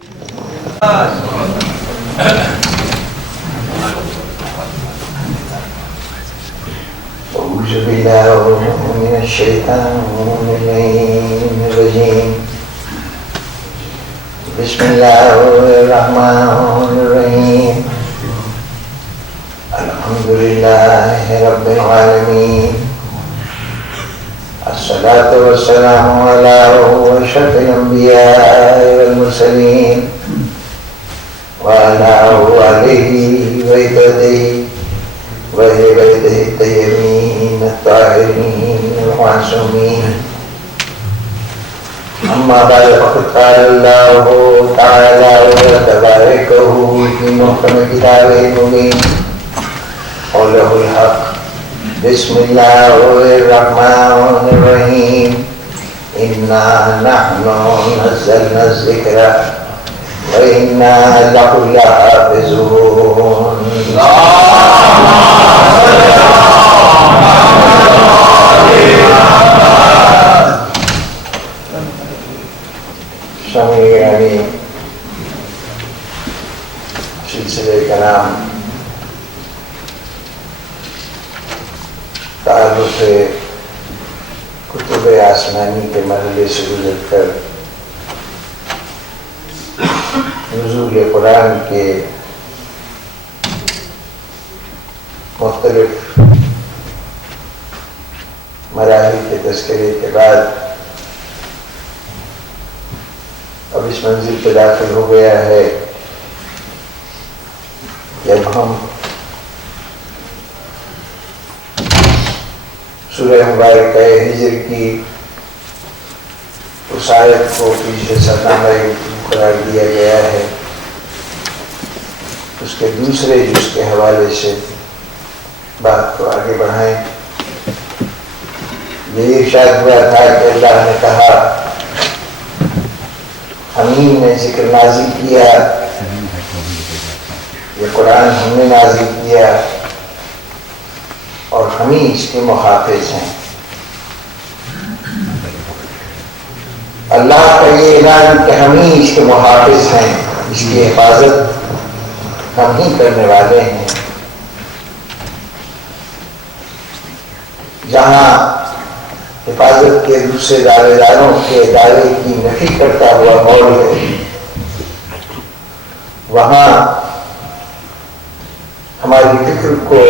أعوذ بالله من الشيطان الرجيم بسم الله الرحمن الرحيم الحمد لله رب العالمين الصلاة والسلام على أشرف الأنبياء والمرسلين وعلى آله وصحبه وأهل بيته الطيبين الطاهرين المعصومين أما بعد فقد قال الله تعالى وتباركه في محكم كتابه المبين قوله الحق بسم الله الرحمن الرحيم إنا نحن نزلنا الذكر وإنا له لحافظون سامعین سلسلے کا نام تعارف کتب آسمانی کے مرحلے سے گزر کر نزول قرآن کے مختلف مراحل کے تذکرے کے بعد اب اس منزل پہ داخل ہو گیا ہے جب ہم سورہ مبارکہ ہجر کی اس آیت کو پیچھے سرنامہ قرار دیا گیا ہے، اس کے دوسرے جز کے حوالے سے بات کو آگے بڑھائیں۔ یہ ارشاد ہوا تھا کہ اللہ نے کہا ہمیں نے ذکر نازل کیا، یہ قرآن ہم نے نازل کیا اور ہم ہی اس کے محافظ ہیں۔ اللہ کا یہ اعلان کہ ہم ہی اس کے محافظ ہیں، اس کی حفاظت ہم ہی کرنے والے ہیں۔ جہاں حفاظت کے دوسرے دعوے داروں کے دعوے کی نفی کرتا ہوا قول ہے، وہاں ہماری فکر کو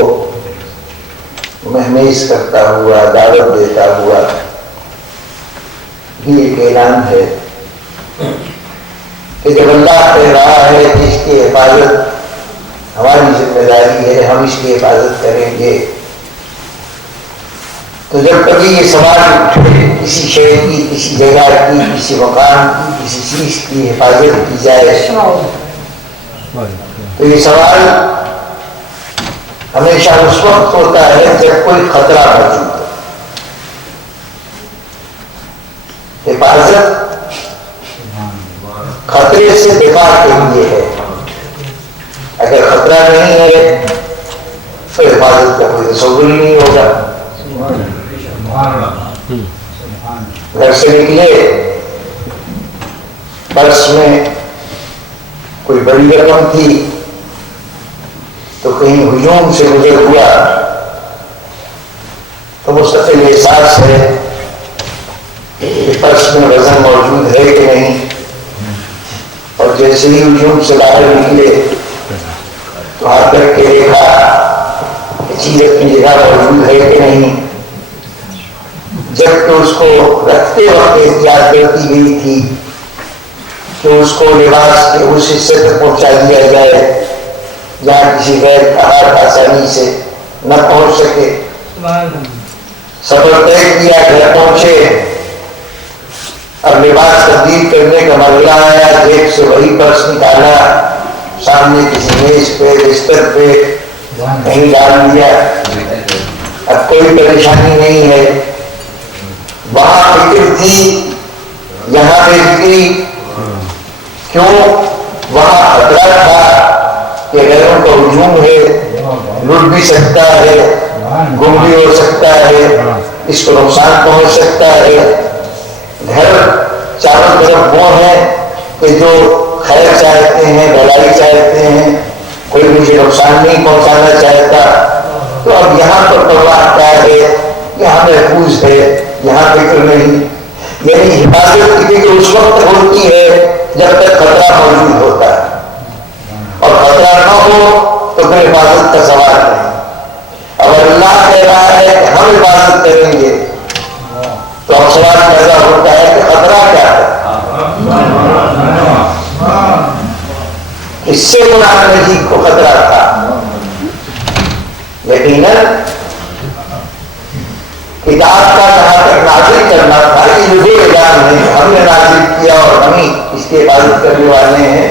مہمیز کرتا ہوا، دعوت دیتا ہوا بھی ایک اعلان ہے کہ جب اللہ کہہ رہا ہے کہ اس کی حفاظت ہماری ذمہ داری ہے، ہم اس کی حفاظت کریں گے، تو جب کبھی یہ سوال اٹھے کسی شے کی، کسی جگہ کی، کسی مقام کی، کسی چیز کی حفاظت کی جائے تو یہ سوال ہمیشہ اس وقت ہوتا ہے جب کوئی خطرہ موجود ہو۔ حفاظت خطرے سے دفاع کے لیے ہے، اگر خطرہ نہیں ہے تو حفاظت کا کوئی تصور ہی نہیں ہوگا۔ گھر سے نکلے، پرس میں کوئی بڑی رقم تھی تو کہیں ہجوم سے گزر ہوا تو مستقل احساس ہے کہ پرس میں وزن موجود ہے کہ نہیں، اور جیسے ہی ہجوم سے باہر نکلے تو ہاتھ رکھ کے دیکھا کہ چیز اپنی جگہ موجود ہے کہ نہیں، جب کہ اس کو رکھتے وقت احتیاط کرتی گئی تھی کہ اس کو لباس کے اس حصے تک پہنچا دیا جائے جہاں کسی غیر کا ہاتھ آسانی سے نہ پہنچ سکے۔ سفر طے کیا، گھر پہنچے، اب لباس تبدیل کرنے کا مرحلہ آیا، جیب سے وہی پرس نکالا، سامنے کسی میز پہ بستر پہ کہیں ڈال دیا، اب کوئی پریشانی نہیں ہے۔ وہاں فکر تھی، یہاں پہ فکری کیوں؟ وہاں خطرہ تھا کہ غیروں کا ہجوم ہے، لٹ بھی سکتا ہے، گم بھی ہو سکتا ہے، اس کو نقصان پہنچ سکتا ہے۔ گھر چاروں طرف وہ ہیں کہ جو خیر چاہتے ہیں، بھلائی چاہتے ہیں، کوئی مجھے نقصان نہیں پہنچانا چاہتا. تو اب یہاں پر پرواہ کیا ہے؟ یہاں محفوظ ہے، یہاں فکر نہیں. یعنی حفاظت کی فکر اس وقت ہوتی ہے جب تک خطرہ موجود ہوتا ہے، اور خطرہ نہ ہو تو پھر حفاظت کا سوال نہیں. اب اللہ کہہ رہا ہے کہ ہم حفاظت کریں گے تو اب سوال پیدا ہوتا ہے کہ خطرہ کیا ہے. اس سے قرآن مجید کو خطرہ تھا. یقیناً کتاب کا جہاں تک نازل کرنا تھا، یہ جو اعلان ہے ہم نے نازل کیا اور ہم ہی اس کی حفاظت کرنے والے ہیں،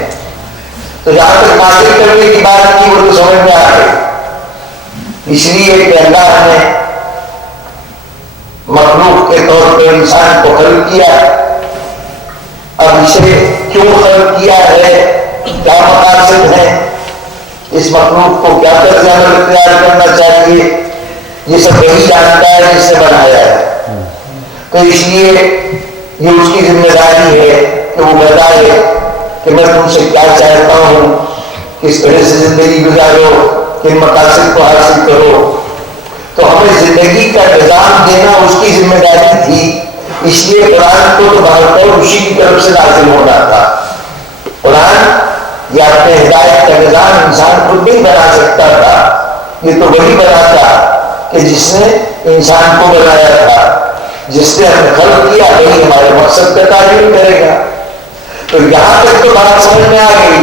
تو جہاں تک نازل کرنے کی بات کی وہ تو سمجھ میں آ گئی. اس لیے کہ اللہ نے مخلوق کے طور پہ انسان کو خلق کیا. اب اسے کیوں خلق کیا ہے، کیا مقاصد ہے، اس مخلوق کو کیا طرز عمل اختیار کرنا چاہیے، یہ سب وہی جانتا ہے جس سے بنایا ہے. تو اس لیے یہ اس کی ذمہ داری ہے کہ وہ بتائے کہ میں تم سے کیا چاہتا ہوں، کس طرح سے زندگی گزارو، کن مقاصد کو حاصل کرو. تو ہمیں زندگی کا نظام دینا اس کی ذمہ داری تھی. اس لیے قرآن کو تو بہرطور اسی کی طرف سے نازل ہونا تھا. قرآن یا اپنے ہدایت کا نظام انسان خود نہیں بنا سکتا تھا، یہ تو وہی بناتا کہ جس نے انسان کو بنایا تھا، جس نے ہمیں خلق کیا وہی ہمارے مقصد کا تعین کرے گا. تو یہاں تک تو بات سمجھ میں آ گئی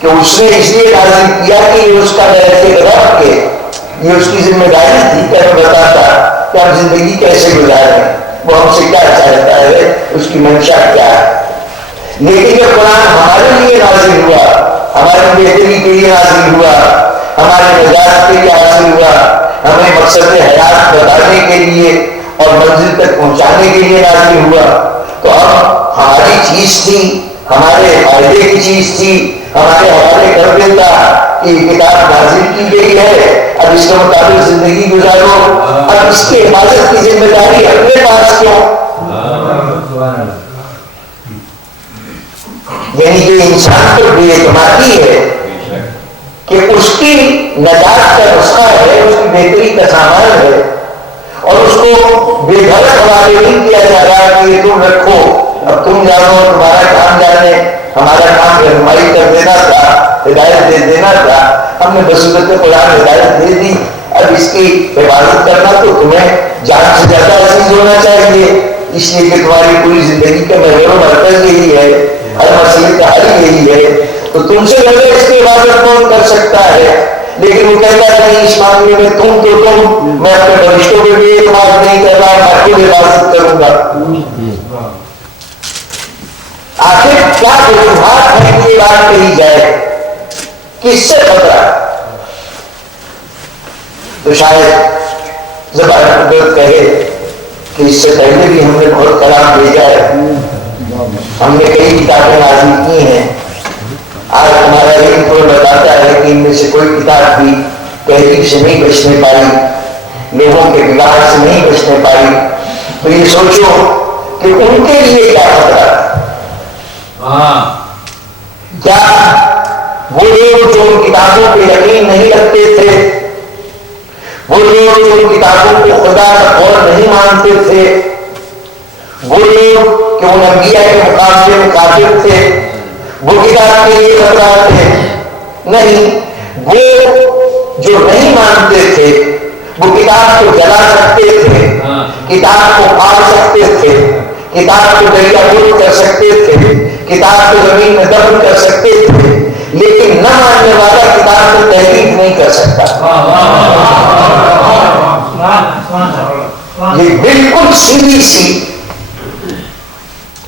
کہ اس نے اس لیے نازل کیا کہ یہ اس کا رب کے یہ اس کی ذمہ داری تھی کہ ہمیں بتاتا کہ ہم زندگی کیسے گزاریں، وہ ہم سے کیا چاہتا ہے، اس کی منشا کیا ہے. لیکن جب قرآن ہمارے لیے نازل ہوا، ہماری بہتری کے لیے نازل ہوا، ہمارے نجات کے لیے حاصل ہوا، ہمیں مقصد حیات بتانے کے لیے اور منزل تک پہنچانے کے لیے نازل ہوا، تو اب ہماری چیز تھی، ہمارے فائدے کی چیز تھی، ہمارے حوالے کر دیتا کہ یہ کتاب نازل کی گئی ہے، اب اس کے مطابق زندگی گزارو. اب اس کی حفاظت کی ذمہ داری اپنے پاس کیوں؟ یعنی جو انسان پر بے اعتمادی ہے کہ اس کی نجات کا نسخہ ہے، اس کی بہتری کا سامان ہے، اور اس کو بے گھر حوالے نہیں کیا جا رہا کہ یہ تم رکھو، اب تم جانو، تمہارا کام جانے، ہمارا کام رہنمائی کر دینا تھا، ہدایت دے دینا تھا. ہم نے بصورت قرآن ہدایت دے دی، اب اس کی حفاظت کرنا تو تمہیں جان سے زیادہ عزیز ہونا چاہیے، اس لیے کہ تمہاری پوری زندگی کا محور و مرکز یہی ہے، ہر مسئلے کا حل یہی ہے. تو تم سے زیادہ اس کی حفاظت کون کر سکتا ہے؟ لیکن وہ کہتا ہے نہیں، اس معاملے میں تم میں اپنے فرشتوں پہ بھی اعتماد نہیں کر رہا، میں خود حفاظت کروں گا. آخر کیا وجوہات ہے کہ یہ بات کہی جائے، کس سے خطرہ؟ تو شاید زبان قدرت کہے کہ اس سے پہلے بھی ہم نے بہت کلام بھیجا ہے، ہم نے کئی کتابیں نازل کی ہیں. آج ہمارا علم تو بتاتا ہے کہ ان میں سے کوئی کتاب بھی تحریف سے نہیں بچنے پائی، لوگوں کے بگاڑ سے نہیں بچنے پائی. تو یہ سوچو کہ ان کے لیے کیا خطرہ ہے. کیا وہ لوگ جو ان کتابوں پہ یقین نہیں رکھتے تھے، وہ لوگ جو ان کتابوں کو خدا کا قول نہیں مانتے تھے، وہ لوگ کہ ان انبیاء کے مقابلے میں کافر تھے، وہ کتاب کے لیے خطرہ تھے؟ نہیں، وہ جو نہیں مانتے تھے وہ کتاب کو جلا سکتے تھے، کتاب کو پھاڑ سکتے تھے، کتاب کو دریا گود کر سکتے تھے، کتاب کو زمین میں دفن کر سکتے تھے، لیکن نہ ماننے والا کتاب کو تحریف نہیں کر سکتا. یہ بالکل سیدھی سی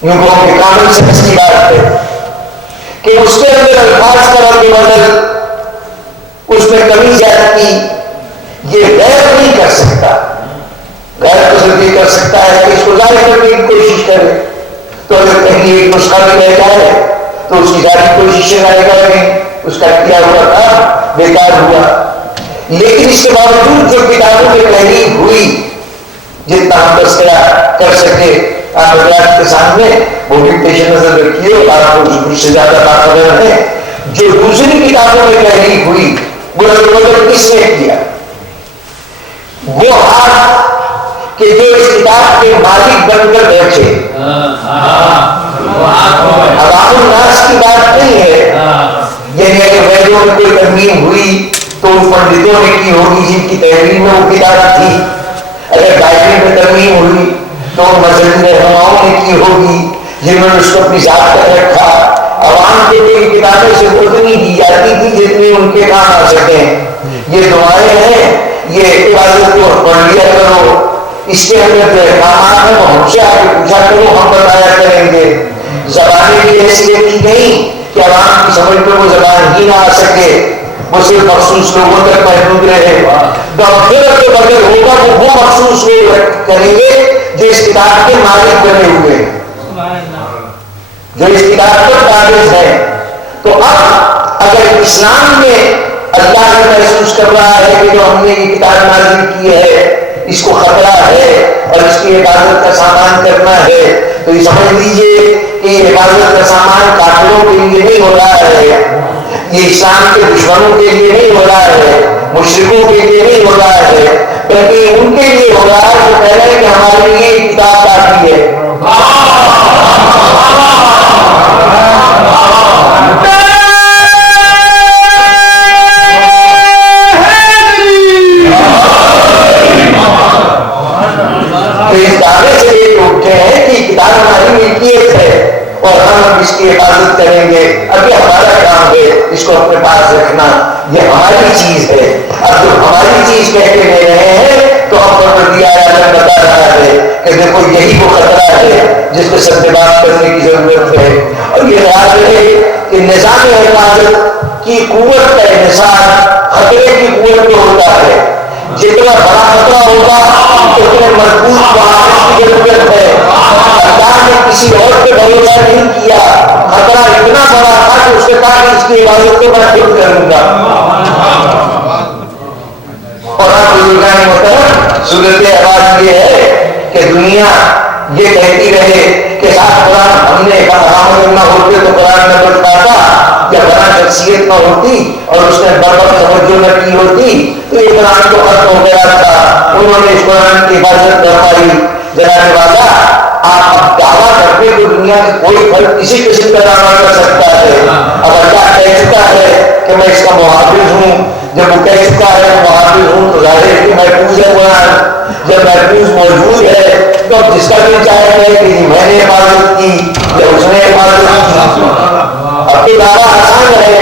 یوں کہ کامل سینس کی بات ہے کہ اس کے اندر الفاظ کا رد بدل، اس میں کمی زیادتی یہ غیر نہیں کر سکتا. غیر تو صرف یہ کر سکتا ہے کہ اس کو ظاہر کرنے کی کوشش کرے. تو اگر کہیں ایک نسخہ بھی رہ جائے تو اس کی ظاہری کوششیں رہے گا نہیں، اس کا کیا ہوا تھا بیکار ہوا. لیکن اس کے باوجود جو کتابوں کی تحریر ہوئی، جتنا ہم تذکرہ کر سکے آپ حضرات کے سامنے وہ بھی پیش نظر رکھیے اور آپ کو اس سے زیادہ باخبر ہے جو دوسری کتابوں میں تحریف ہوئی وہ مطلب کس نے کیا؟ وہ آپ کہ جو اس کتاب کے مالک بن کر بیٹھے. اب آپ الناس کی بات نہیں ہے، یعنی اگر ویدوں میں کوئی ترمیم ہوئی تو ان پنڈتوں نے کی ہوگی جن کی تحریر میں وہ کتاب تھی. اگر بائبل میں ترمیم ہوئی تو مذہبی رہنماؤں نے کی ہوگی جنہوں نے اس کو اپنی ذات کر رکھا. عوام کے لیے کتابیں سے اتنی دی جاتی تھی جتنی ان کے کام آ سکیں. یہ دعائیں ہیں، یہ عبادت کو پڑھ لیا کرو، اس کے اندر جو احکامات ہیں وہ ہم سے آ کے پوچھا کرو، ہم بتایا کریں گے. زبانیں بھی ایسی کی نہیں کہ عوام کی سمجھ میں وہ زبان ہی نہ آ سکے، وہ صرف مخصوص لوگوں تک محدود رہے. اگر ہوگا وہ مخصوص لوگ کریں گے جو اس کتاب کے مالک بنے ہوئے ہیں، جو اس کتاب پر قابض ہے. تو اب اگر اسلام میں اللہ نے محسوس کر رہا ہے کہ جو ہم نے یہ کتاب نازل کی ہے اس کو خطرہ ہے اور اس کی حفاظت کا سامان کرنا ہے، تو یہ سمجھ لیجئے کہ یہ حفاظت کا سامان کافروں کے لیے نہیں ہو رہا ہے، یہ اسلام کے دشمنوں کے لیے نہیں ہو رہا ہے، مشرکوں کے لیے نہیں ہو رہا ہے، بلکہ ان کے لیے ہو رہا ہے جو کہہ رہے ہیں کہ ہمارے لیے یہ کتاب کافی ہے. اس دعوے سے یہ اٹھے ہیں کہ کتاب ہماری ملکیت ہے اور ہم اس کی حفاظت کریں گے. اب یہ ہمارا کام ہے اس کو اپنے پاس رکھنا، یہ ہماری چیز ہے. اب جو ہماری چیز کہہ کے لے رہے ہیں تو ہم پر دیا بتا رہا ہے کہ دیکھو یہی وہ خطرہ ہے جس کو سدبات کرنے کی ضرورت ہے. اور یہ یاد رہے کہ نظام حفاظت کی قوت کا انحصار خطرے کی قوت میں ہوتا ہے. جتنا بڑا خطرہ ہوگا اتنے مضبوط معافی کی ضرورت ہے. اللہ نے کسی اور پہ بھروسہ نہیں کیا، خطرہ اتنا بڑا تھا کہ اس نے کہا کہ اس کی حفاظت کو میں خود کروں گا. اور آپ بزرگان محترم صورت احوال یہ ہے کہ دنیا یہ کہتی رہے کہ ساتھ قرآن ہم نے حرام نہ ہوتے تو قرآن نہ پڑھ پاتا، یا بڑا شخصیت نہ ہوتی اور اس نے بڑا توجہ نہ کی ہوتی تو یہ قرآن تو ختم ہو گیا تھا. انہوں نے اس قرآن کی حفاظت کروائی. جناب والا آپ دعویٰ کرتے تو دنیا میں کوئی فرق کسی قسم کا دعویٰ کر سکتا ہے. اب اللہ کہہ چکا ہے کہ میں اس کا محافظ ہوں، جب وہ کہہ چکا ہے محافظ ہوں تو ظاہر ہے کہ محفوظ ہے قرآن. جب محفوظ موجود ہے تو اب جس کا بھی چاہے ہے کہ میں نے حفاظت کی یا اس نے حفاظت کی. اب تو دعویٰ آسان ہے،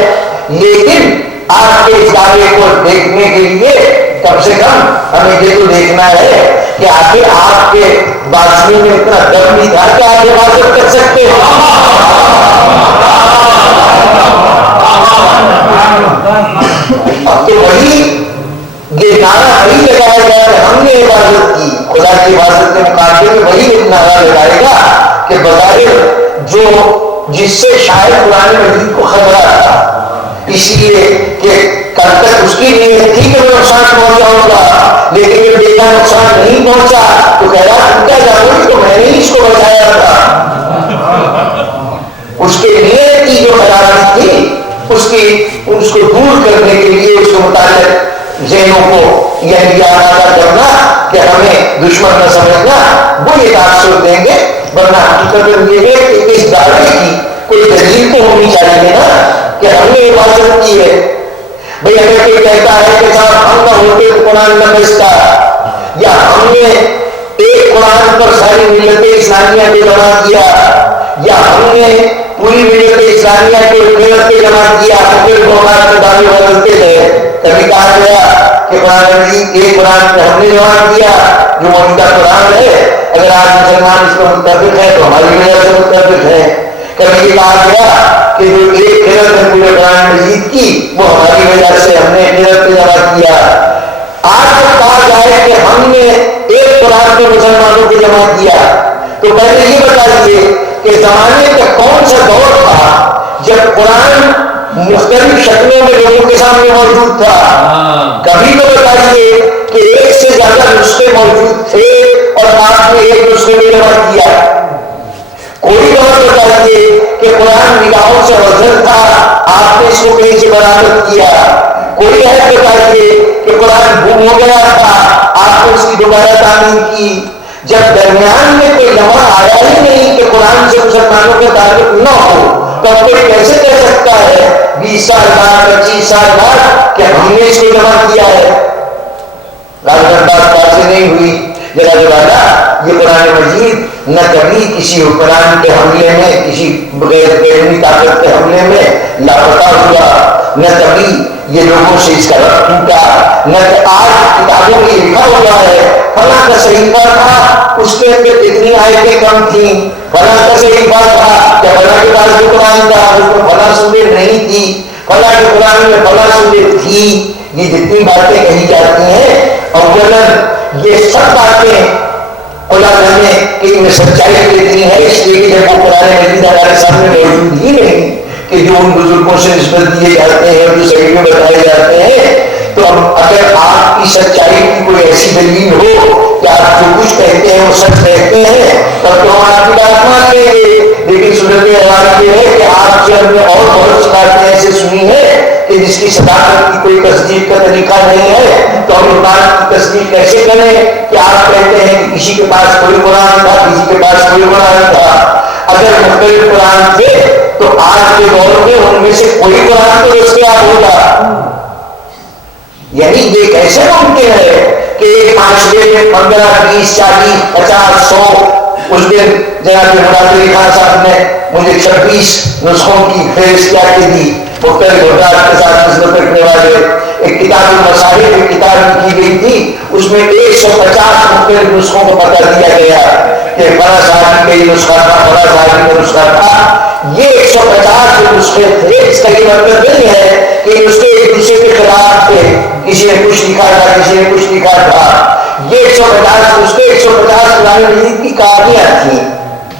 لیکن آپ کے اس دعوے کو دیکھنے کے لیے کم سے کم ہمیں یہ تو دیکھنا ہے کہ آخر آپ کے بازو میں اتنا دم نہیں تھا کہ آپ حفاظت کر سکتے ہیں. اب تو وہی یہ نعرہ وہی لگائے گا کہ ہم نے حفاظت کی. خدا کی حفاظت کے مقابلے میں وہی نعرہ لگائے گا کہ بظاہر جو جس سے شاید قرآن مجید کو خطرہ تھا، اس لیے کہ کل تک اس کی نیت تھی کہ میں نقصان پہنچاؤں گا، لیکن جب دیکھا نقصان نہیں پہنچا تو کہہ رہا تم کیا جانو تو میں نے اس کو بچایا تھا. اس کے نیت کی جو خرابی تھی اس کو دور کرنے کے لیے اس کے متعلق ذہنوں کو یعنی یہ آگاہ کرنا کہ ہمیں دشمن نہ سمجھنا، وہ یہ تاثر دیں گے. ورنہ حقیقت یہ ہے کہ اس دعوے کی کوئی دلیل تو ہونی چاہیے نا کہ ہم نے حفاظت کی ہے. بھئی اگر کوئی کہتا ہے کہ صاحب ہم نہ ہوتے تو قرآن نہ بچتا، یا ہم نے ایک قرآن پر ساری ملت اسلامیہ کو جمع کیا، یا ہم نے پوری ملت اسلامیہ کو ملت کے جمع کیا تو پھر قرآن کے دعوے بدلتے ہیں. کبھی کہا گیا کہ قرآن مجید ایک قرآن کو ہم نے جمع کیا جو موجودہ قرآن ہے، اگر آج مسلمان اس پر متفق ہے تو ہماری وجہ سے متفق ہے. کبھی یہ کہا گیا کہ جو ایک قرآن ہے پورے قرآن مجید کی وہ ہماری وجہ سے ہم نے قرآن کو جمع کیا. آج جب کہا جائے کہ ہم نے ایک قرآن کو مسلمانوں کو جمع کیا تو پہلے یہ بتائیے کہ زمانے کا کون سا دور تھا جب قرآن مختلف شکلوں میں لوگوں کے سامنے موجود تھا. کبھی تو بتائیے کہ ایک سے زیادہ نسخے موجود تھے اور آپ نے ایک نسخے میں جمع کیا. کوئی بات بتائیے کہ قرآن نگاہوں سے اوجھل تھا، آپ نے اس کو کہیں سے برآمد کیا؟ کوئی عہد بتائیے کہ قرآن گم ہو گیا تھا، آپ نے اس کی دوبارہ تعمیر کی؟ جب درمیان میں کوئی لمحہ آیا ہی نہیں کہ قرآن سے مسلمانوں کا تعلق نہ ہو، تو کوئی کیسے کہہ سکتا ہے 20 سال بعد 25 سال بعد کہ ہم نے اس کو جمع کیا ہے؟ بات سے نہیں ہوئی جناب والا۔ یہ قرآن مجید نہ کبھی کسی حکمران کے حملے میں، کسی بغیر بیرونی طاقت کے حملے میں لاپتہ ہوا، نہ کبھی یہ لوگوں سے اس کا ربط ٹوٹا، نہ کہ آج کتابوں میں لکھا ہوا ہے فلاں کا صحیفہ تھا، اس کے اندر اتنی آیتیں کم تھیں، فلاں کا صحیفہ تھا کہ فلاں کے پاس جو قرآن تھا اس میں فلاں سورہ نہیں تھی، فلاں کے قرآن میں فلاں سورہ تھی۔ یہ جتنی باتیں کہی جاتی ہیں اولاً یہ سب باتیں علماء نے کہ ان میں سچائی کتنی ہے، اس لیے کہ جب وہ قرآن مجید ہمارے سامنے موجود ہی نہیں کہ جو ان بزرگوں سے نسبت دیے جاتے ہیں جو صحیح میں بتائے جاتے ہیں، تو اگر آپ کی سچائی کی کوئی ایسی دلیل ہو کہ آپ جو کچھ کہتے ہیں وہ سچ کہتے ہیں تب تو ہم آپ کی بات مان لیں گے۔ لیکن صورت حال یہ ہے کہ آپ سے ہم نے اور بہت سی باتیں ایسے سنی ہے کہ جس کی صداقت کی کوئی تصدیق کا طریقہ نہیں ہے، تو ہم اس بات کی تصدیق کیسے کریں کہ آپ کہتے ہیں کہ کسی کے پاس کوئی قرآن تھا، کسی کے پاس کوئی قرآن تھا؟ اگر مختلف قرآن تھے تو آج کے دور میں ان میں سے کوئی قرآن تو دستیاب ہوگا۔ یعنی یہ کیسے ممکن ہے کہ ایک معاشرے میں 15 20 40 50 100 اس دن جناب مراد علی خان صاحب نے مجھے 26 نسخوں کی فہرست کیا کے دی، مختلف حضرات کے ساتھ نسبت رکھنے والے۔ ایک کتاب المصاحف ایک کتاب لکھی گئی تھی، اس میں 150 مختلف نسخوں کو پتہ دیا گیا کہ فلاں صاحب کا یہ نسخہ تھا، فلاں صاحب کا نسخہ تھا۔ یہ 150 جو نسخے تھے اس کا یہ مطلب نہیں ہے کہ نسخے ایک دوسرے کے خلاف تھے، کسی نے کچھ لکھا تھا کسی نے کچھ لکھا تھا۔ یہ 150 نسخے 150 قرآن مجید کی کاپیاں تھیں،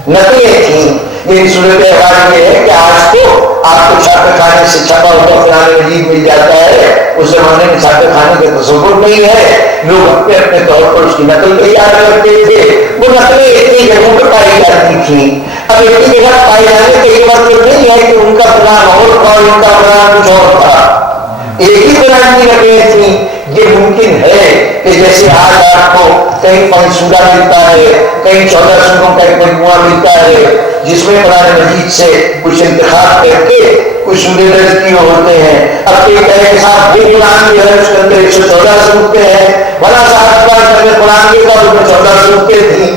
نقلیں تھیں۔ میری صورت حال یہ ہے کہ آج تو آپ کو چھاپے خانے سے چھپا ہوا قرآن مجید مل جاتا ہے، اس زمانے میں چھاپے خانے کا تصور نہیں ہے، لوگ اپنے اپنے طور پر اس کی نقل تیار کرتے تھے۔ وہ نقلیں اتنی جگہوں پر پائی جاتی تھیں، اب اتنی جگہ پائی جانے کا یہ مطلب نہیں ہے کہ ان کا قرآن اور تھا اور ان کا قرآن کچھ اور تھا، ایک ہی قرآن کی نقلیں تھیں۔ یہ ممکن ہے کہ جیسے آج آپ کو کہیں 5 سورہ ملتا ہے، کہیں 14 سوروں کا ایک مجموعہ ملتا ہے جس میں قرآن مجید سے کچھ انتخاب کر کے کچھ سورے درج کیے ہوتے ہیں۔ اب کوئی کہے کہ صاحب یہ قرآن جو ہے اس کے اندر 114 سورتیں ہیں، بڑا صاحب قرآن کے بعد اس میں 14 سورتیں تھیں۔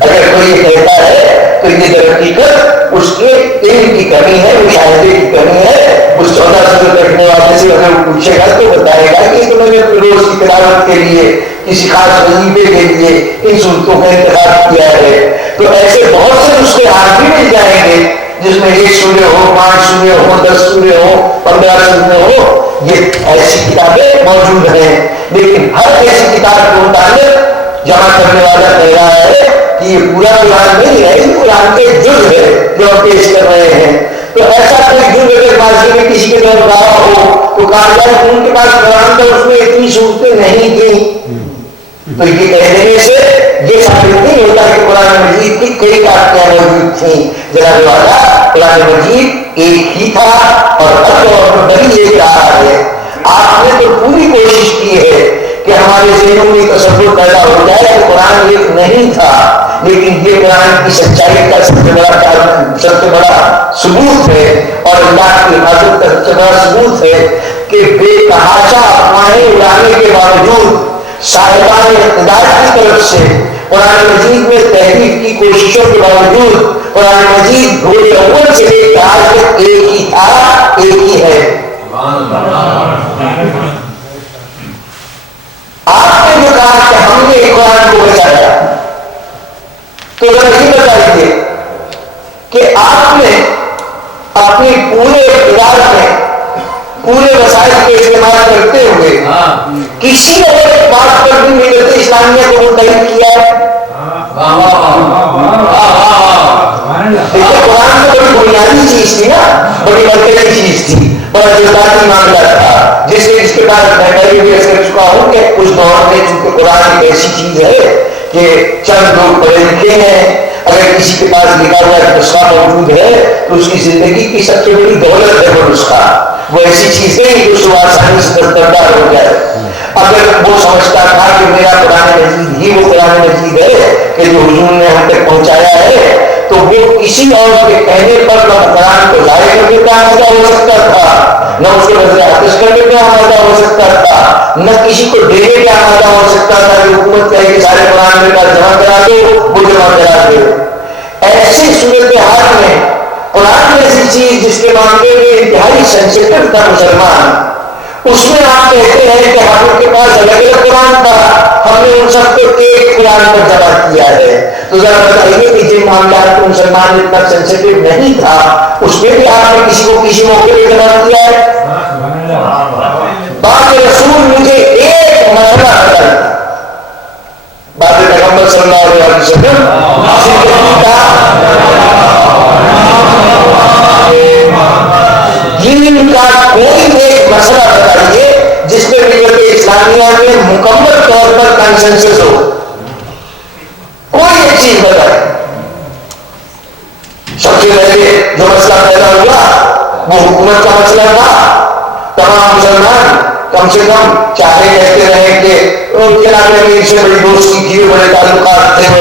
اگر کوئی یہ کہتا ہے تو یہ در حقیقت اس کے علم کی کمی ہے، مشاہدے کی کمی ہے۔ اس 14 سورت رکھنے والے سے اگر وہ پوچھے گا تو بتائے گا کہ تو میں نے روز کی تلاوت کے لیے کسی خاص وظیفے کے لیے ان صورتوں کا انتخاب کیا ہے۔ تو ایسے بہت سے نسخے آج بھی مل جائیں گے جس میں 1 سورہ ہو، 5 سورے ہو، 10 سورے ہو، 15 سورے ہو، یہ ایسی کتابیں موجود ہیں۔ لیکن ہر ایسی کتاب کے متعلق جمع کرنے والا کہہ رہا ہے کہ یہ پورا قرآن نہیں ہے، یہ قرآن کے جز ہے جو ہم پیش کر رہے ہیں۔ تو ایسا کوئی جز اگر ماضی میں کسی کے طرف رہا ہو تو کہا جائے کہ ان کے پاس قرآن تھا اس میں اتنی صورتیں نہیں تھیں، تو یہ کہہ دینے سے یہ ثابت نہیں ہوتا کہ قرآن مجید کی کئی کاپیاں موجود تھیں۔ جناب والا قرآن مجید ایک ہی تھا اور ہر دور میں بڑی ایک رہا ہے۔ آپ نے تو پوری کوشش کی ہے کہ ہمارے ذہنوں میں تصور پیدا ہو جائے کہ قرآن ایک نہیں تھا، لیکن یہ قرآن کی سچائی کا سب سے بڑا ثبوت ہے اور اللہ کی حفاظت کا سب سے بڑا ثبوت ہے کہ بے تحاشا افواہیں اڑانے کے باوجود صاحبان اقتدار کی طرف سے قرآن مجید میں تحریف کی کوششوں کے باوجود قرآن مجید دور اول سے لے کر آج تک ایک ہی تھا، ایک ہی ہے۔ آپ نے جو کہا کہ ہم نے قرآن کو بچایا، تو ذرا یہ بتائیے کہ آپ نے اپنی پورے اقتدار میں پورے وسائل کو استعمال کرتے ہوئے کسی اور بات پر بھی ملت اسلامیہ کو متحد کیا ہے؟ دیکھیں قرآن تو بڑی بنیادی چیز تھی نا، بڑی مرکزی چیز تھی، بڑا جذباتی معاملہ تھا، جس کے بعد میں پہلے بھی ایسا چکا ہوں کہ کچھ دور میں چونکہ قرآن ایک ایسی چیز ہے کہ چند لوگ پڑھے لکھے ہیں اگر کسی کے پاس لکھا ہوا ایک نسخہ موجود ہے تو اس کی زندگی کی سب سے بڑی دولت ہے وہ نسخہ. وہ ایسی چیز نہیں جو صبح آسانی سے دستبردار ہو جائے. اگر وہ سمجھتا تھا کہ میرا قرآن مجید ہی وہ قرآن مجید ہے کہ جو حضور نے ہم تک پہنچایا ہے, تو وہ کسی اور کے کہنے پر نہ قرآن کو ظاہر کرنے کا آمادہ ہو سکتا تھا, نہ اس کو نظر حافظ کرنے کا آمادہ ہو سکتا تھا, نہ کسی کو دینے کا آمادہ ہو سکتا تھا کہ حکومت کہے کہ سارے قرآن میرے پاس جمع کرا دو, وہ جمع کرا دے. ایسی صورتحال میں قرآن ایسی چیز جس کے معاملے میں انتہائی سینسیٹیو تھا مسلمان, اس میں آپ کہتے ہیں کہ ہم کے پاس الگ الگ قرآن تھا, ہم نے ان سب کو ایک قرآن پر جمع کیا ہے. تو ذرا بتائیے کہ جن معاملات کو مسلمان اتنا سینسیٹیو نہیں تھا اس میں بھی آپ نے کسی کو کسی موقع پہ جمع کیا ہے. بات رسول مجھے ایک مسئلہ بتائی, بات پیغمبر صلی اللہ علیہ وسلم دین کا کوئی ایک مسئلہ بتائیے جس پہ ملت اسلامیہ میں مکمل طور پر کنسنسس ہو. کوئی ایک چیز بتائیے. سب سے پہلے جو مسئلہ پیدا ہوا وہ حکومت کا مسئلہ تھا. تمام مسلمان کم سے کم چاہے کہتے رہے کہ ان کے نام میں سے بڑی دوستی تھی, بڑے تعلقات تھے,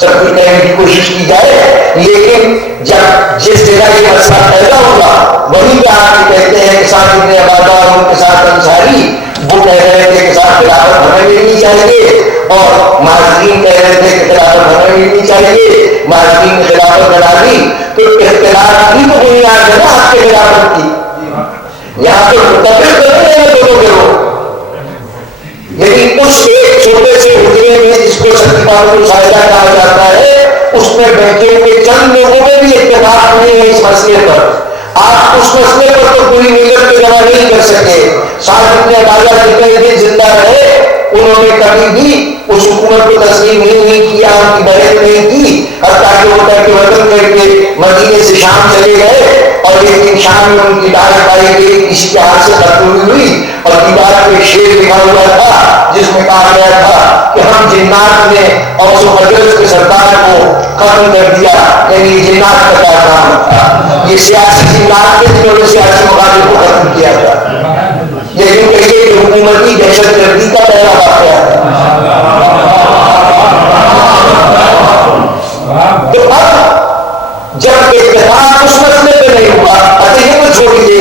سب کچھ کہنے کی کوشش کی جائے, لیکن جب جس جگہ یہ مسئلہ پیدا ہوگا وہیں پہ آپ کہتے ہیں کہ ساتھ ابن عبادہ اور ان کے ساتھ انصاری وہ کہہ رہے تھے کہ ساتھ خلافت ہمیں ملنی چاہیے, اور مہاجرین کہہ رہے تھے کہ خلافت ہمیں ملنی چاہیے. مہاجرین نے خلافت بنا دی تو اختلاف بھی تو بنیاد ہے نا آپ کے خلافت کی. یہاں تو متفق کرتے ہیں دونوں گروہ, لیکن اس ایک چھوٹے سے حجرے میں جس کو سنتیفاق الصاعدہ کہا جاتا ہے اس میں بیٹھے ہوئے چند لوگوں میں بھی اتفاق نہیں ہے اس مسئلے پر. آپ اس مسئلے پر تو پوری ملت کو جمع نہیں کر سکے. ساتھ ابن عبادہ جتنے دن زندہ رہے انہوں نے کبھی بھی اس حکومت کو تسلیم نہیں کیا, ان کی بیعت نہیں کی, حتیٰ کہ وہ کر کے وطن کر کے مدینے سے شام چلے گئے, اور ایک دن شام میں ان کی لاش پائی گئی, کسی کے ہاتھ سے قتل ہوئی, اور دیوار پہ شعر لکھا ہوا تھا جس میں کہا گیا تھا کہ ہم جنات نے اوس و خزرج کے سردار کو ختم کر دیا. یعنی یہ جنات کا کیا کام تھا, یہ سیاسی جنات کے جنہوں نے سیاسی مقابلے کو ختم کیا تھا. لیکن کہیے کہ حکومتی دہشت گردی کا پہلا واقعہ ہے. تو اب جب اتفاق اس مسئلے پہ نہیں ہوا, اچھا کو چھوڑیے,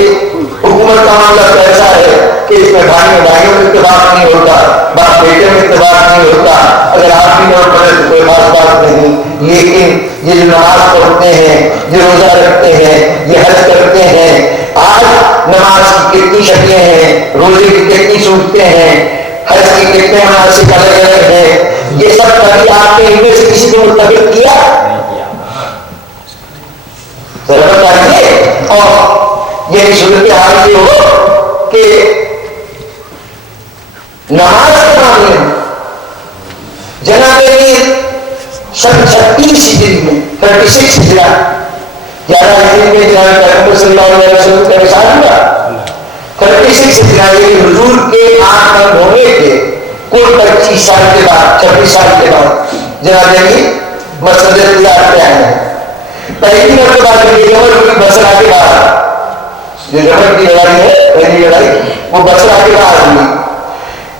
حکومت کا معاملہ تو ایسا ہے کہ اس میں بھائیوں بھائیوں میں اتفاق نہیں ہوتا, باپ بیٹے میں اتفاق نہیں ہوتا, اگر آپ بھی نوٹ پڑے تو کوئی خاص بات نہیں. لیکن یہ جو نماز پڑھتے ہیں, یہ روزہ رکھتے ہیں, یہ حج کرتے ہیں, آج نماز کی کتنی شکلیں ہیں, روزے کی کتنی صورتیں ہیں, حج کی کتنے مناسک الگ الگ ہیں, یہ سب کبھی آپ نے ان میں سے کسی کو متفق کیا ضرور بتائیے. اور یہ صورتحال یہ ہو کہ نماز کے معاملے میں جناب سن 36 ہجری میں 36 ہجرا 11 ہجری میں جناب پیغمبر صلی اللہ علیہ وسلم کا وصال ہوا. 36 ہجرا یعنی حضور کے آنکھ بند ہونے کے کل 25 سال کے بعد 26 سال کے بعد جناب مسجد تیار پہ آئے ہیں. پہلی مرتبہ جمل کی بصرہ کے بعد جو جمل کی لڑائی ہے پہلی لڑائی وہ بصرہ کے بعد ہوئی.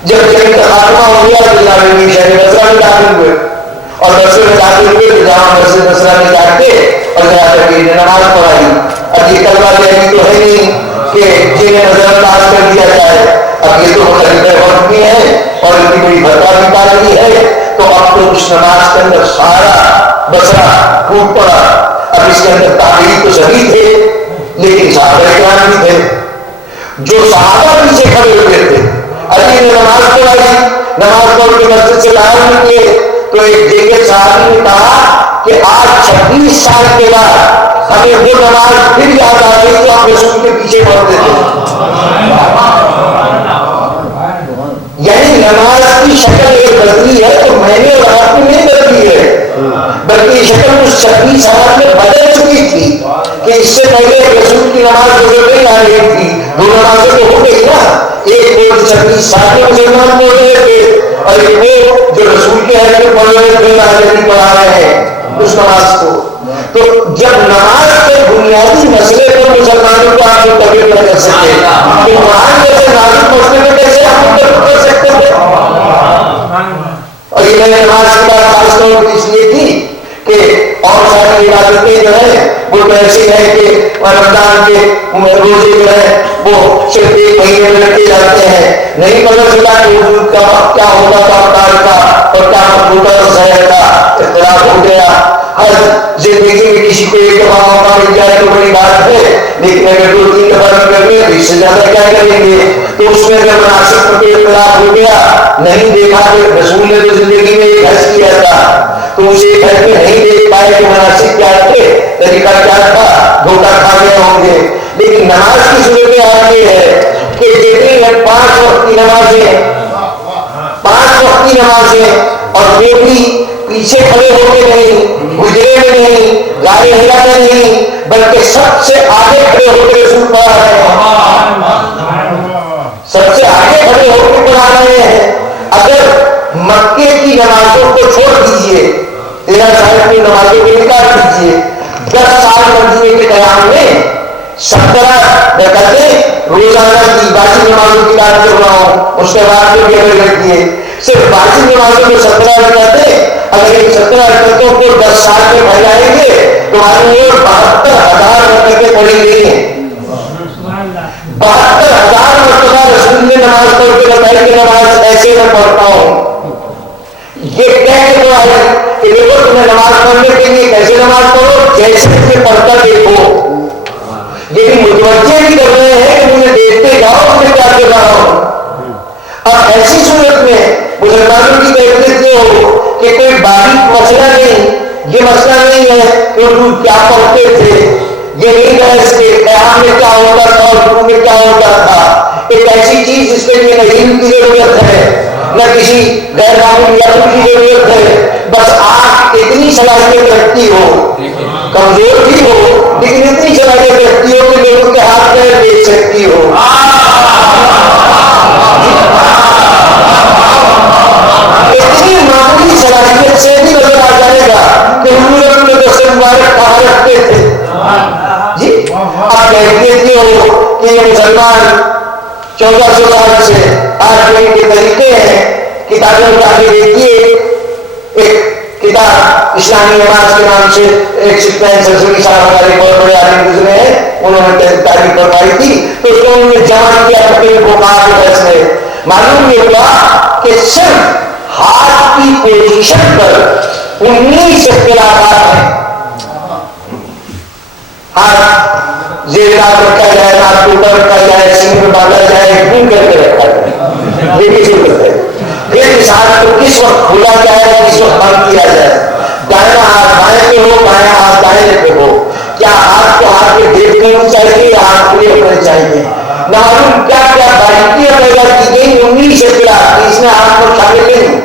جب جنگ کا خاتمہ ہو گیا تو جناب شہر بصرہ میں داخل ہوئے, اور بصرے میں داخل ہوئے تو جہاں مسجد بصرہ میں جا کے اور جناب نے نماز پڑھائی. اب یہ طلبہ جہنی تو ہے نہیں کہ جنہیں نظر انداز کر دیا جائے, اب یہ تو خلیفہ وقت بھی ہے اور ان کی بڑی برکات بھی پالی ہے, تو اب تو اس نماز کے اندر سارا بصرہ ٹوٹ پڑا. اب اس کے اندر تابعین تو سبھی تھے لیکن صحابہ کرام بھی تھے. جو صحابہ پیچھے کھڑے ہوئے تھے, علی نے نماز پڑھائی, نماز پڑھ کے مسجد سے باہر نکلے تو ایک دیگر صحابی نے کہا کہ آج 26 سال کے بعد ہمیں وہ نماز پھر یاد آ گئی تو آپ رسول کے پیچھے پڑھتے تھے. یعنی نماز کی شکل ایک بدلی ہے تو میں نے اور آپ نے نہیں بدلی ہے, بلکہ یہ شکل اس 26 سال میں بدل چکی تھی کہ اس سے پہلے رسول کی نماز گزر نہیں آ رہی تھی. دو نمازیں تو ہو گئی نا, ایک وہ 26 سال میں مسلمان پڑھ رہے تھے اور ایک وہ جو رسول کے حق میں پڑھ رہے تھے پڑھا رہے ہیں. اس نماز کو. تو جب نماز کے بنیادی مسئلے پر مسلمانوں کو آپ متفق نہ کر سکتے تو قرآن جیسے نازک مسئلے میں کیسے آپ متفق کر سکتے تھے؟ اور یہ میں نے نماز کی بات خاص طور پر اس لیے کی کہ اور ساری عبادتیں جو ہیں وہ تو ایسی ہیں کہ رمضان کے روزے جو ہیں وہ صرف ایک مہینے میں رکھے جاتے ہیں. نہیں پتہ چلا کہ وجود کا وقت کیا ہوتا تھا افطار کا اور کیا مقبوضہ سحر کا اختلاف ہو گیا. ہر زندگی میں کسی کو ایک دفعہ موقع مل جائے تو بڑی بات ہے, لیکن اگر 2-3 دفعہ نہیں کر گئے تو اس سے زیادہ کیا کریں گے. تو اس میں اگر مناسب پر کوئی اختلاف ہو گیا, نہیں دیکھا کہ رسول نے تو زندگی میں ایک حج کیا تھا تو اسے ایک حج میں نہیں دیکھ پائے کہ مناسب کیا تھے, طریقہ کیا تھا, دھوکہ کھا گئے ہوں گے. لیکن نماز کی صورت میں آپ یہ ہے کہ جتنی 5 وقت کی نمازیں 5 وقت کی نمازیں اور وہ بھی پیچھے کھڑے ہو کے نہیں, گجرے میں نہیں, گاڑی ہلا میں نہیں, بلکہ سب سے آگے کھڑے ہو کے رسول پڑھا رہے ہیں, سب سے آگے کھڑے ہو کے پڑھا رہے ہیں. اگر مکے کی نمازوں کو چھوڑ دیجئے, 13 سال کی نمازوں کو نکال دیجئے, 10 سال مدینے کے قیام میں 17 رکعتیں روزانہ کی باقی نمازوں کی بات کر رہا ہوں, اس کے بعد جو بھی اگر دیے صرف باقی نمازوں میں 17 رکعتیں, اگر ان 17 رکعتوں کو 10 سال میں پھیلائیں گے تو ہماری اور 72,000 رکعتیں پڑھی گئی ہیں. 72,000 مرتبہ رسول نے نماز پڑھ کے بتائی کہ نماز ایسے میں پڑھتا ہوں. یہ کہہ کے تو آئے کہ دیکھو تمہیں نماز پڑھنے کے لیے کیسے نماز پڑھو, جیسے تمہیں پڑھتا دیکھو. یہ بھی متوجہ بھی کر رہے ہیں کہ مجھے دیکھتے جاؤ میں کیا کر رہا ہوں. اب ایسی صورت میں مسلمانوں کی کیفیت یہ ہو کہ کوئی باریک مسئلہ نہیں, یہ مسئلہ نہیں ہے کہ اردو کیا پڑھتے تھے, یہ نہیں بحث کہ قیام میں کیا ہوتا تھا اور رکوع میں کیا ہوتا تھا. ایک ایسی چیز جس کے لیے نہ علم کی ضرورت ہے نہ کسی غیر معمولی عقل کی ضرورت ہے, بس آپ اتنی صلاحیت رکھتی ہو, کمزور بھی ہو لیکن اتنی صلاحیت رکھتی ہو کہ لوگوں کے ہاتھ پیر دیکھ سکتی ہو. اتنی معمولی صلاحیت سے بھی نظر آ جائے گا کہ حضور اپنے دست مبارک کہاں رکھتے تھے. جی آپ کہتے ہو کہ یہ مسلمان 1400 سال سے آج کے کے طریقے ہیں. کتابیں اٹھا کے دیکھیے, ایک کتاب اسلامی نماز کے نام سے ایک سکھائن سرسوی صاحب ہمارے بہت بڑے عالم گزرے ہیں, انہوں نے تعریف کروائی تھی تو اس کو انہوں نے جمع کیا اپنے بخار کے فیصلے. معلوم یہ ہوا کہ صرف ہاتھ کی پوزیشن پر 19 اختلافات ہیں. ہاتھ زیر ہاتھ رکھا جائے, ہاتھ کو اوپر رکھا جائے, سینے میں باندھا جائے, گھوم کر کے رکھا جائے, یہ بھی ضرورت ہے. پھر اس ہاتھ کو کس وقت کھولا جائے, کس وقت بند کیا جائے, دائیں ہاتھ بائیں پہ ہو, بائیں ہاتھ دائیں پہ ہو, کیا ہاتھ کو ہاتھ پہ ڈیپ کرنا چاہیے یا ہاتھ کھلے ہونے چاہیے, معلوم کیا کیا باریکیاں پیدا کی گئی. 19 اختلاف اس میں ہاتھ کو شامل نہیں,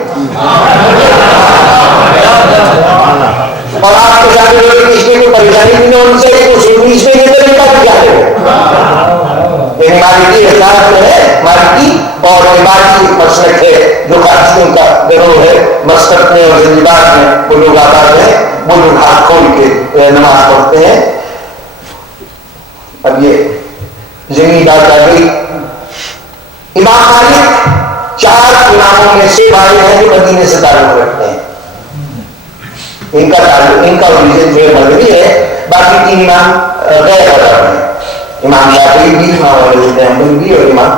اور آپ کو شامل ہونے کی اس میں کوئی پریشانی بھی نہ ہونی چاہیے. تو 19 میں یہ طریقہ بھی کیا ہے, یعنی مالکی اختلاف جو ہے مالکی اور عبادی مسلک ہے جو قاسمیوں کا گروہ ہے. مسقط میں اور زنجبار میں وہ لوگ آباد ہیں, وہ لوگ ہاتھ کھول کے نماز پڑھتے ہیں. اب یہ ذہنی بات آ گئی. امام مالک 4 اماموں میں سے بارے ہیں جو مدینے سے تعلق رکھتے ہیں. ان کا تعلق, ان کا اوریجن جو ہے مدنی ہے, باقی 3 امام غیر عرب ہیں. امام شافعی بھی, امام احمد بن بھی اور امام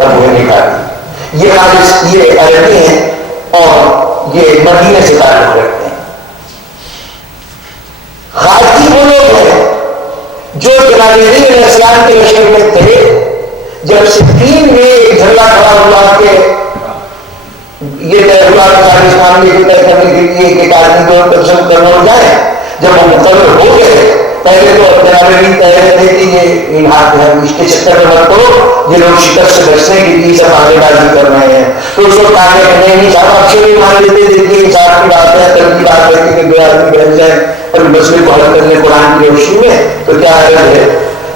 ابو حنیفہ بھی. یہ عربی ہیں اور یہ مدینے سے تعلق رکھتے ہیں. خارجی وہ لوگ ہیں جو جناب نبی علیہ السلام کے مشرق میں تھے. جب صفین میں ایک جھگڑا کھڑا ہوا کہ یہ طے ہوا کہ سارے معاملے کو طے کرنے کے لیے ایک آدمی کو تقسیم کرنا ہو جائے, جب وہ مقرر ہو گئے پہلے تو جناب نبی طے تھے کہ یہ ان ہاتھ ہے, اس کے چکر میں مت کرو, یہ لوگ شکست سے بچنے کے لیے سب آگے بازی کر رہے ہیں. تو اس کو کہا کہ نہیں صاحب آپ سے بھی مان لیتے, دیکھیے انصاف کی بات ہے, تل کی بات ہے کہ 2 آدمی بیٹھ جائیں اور مسئلے کو حل کرنے قرآن کی روشنی میں, تو کیا حل ہے.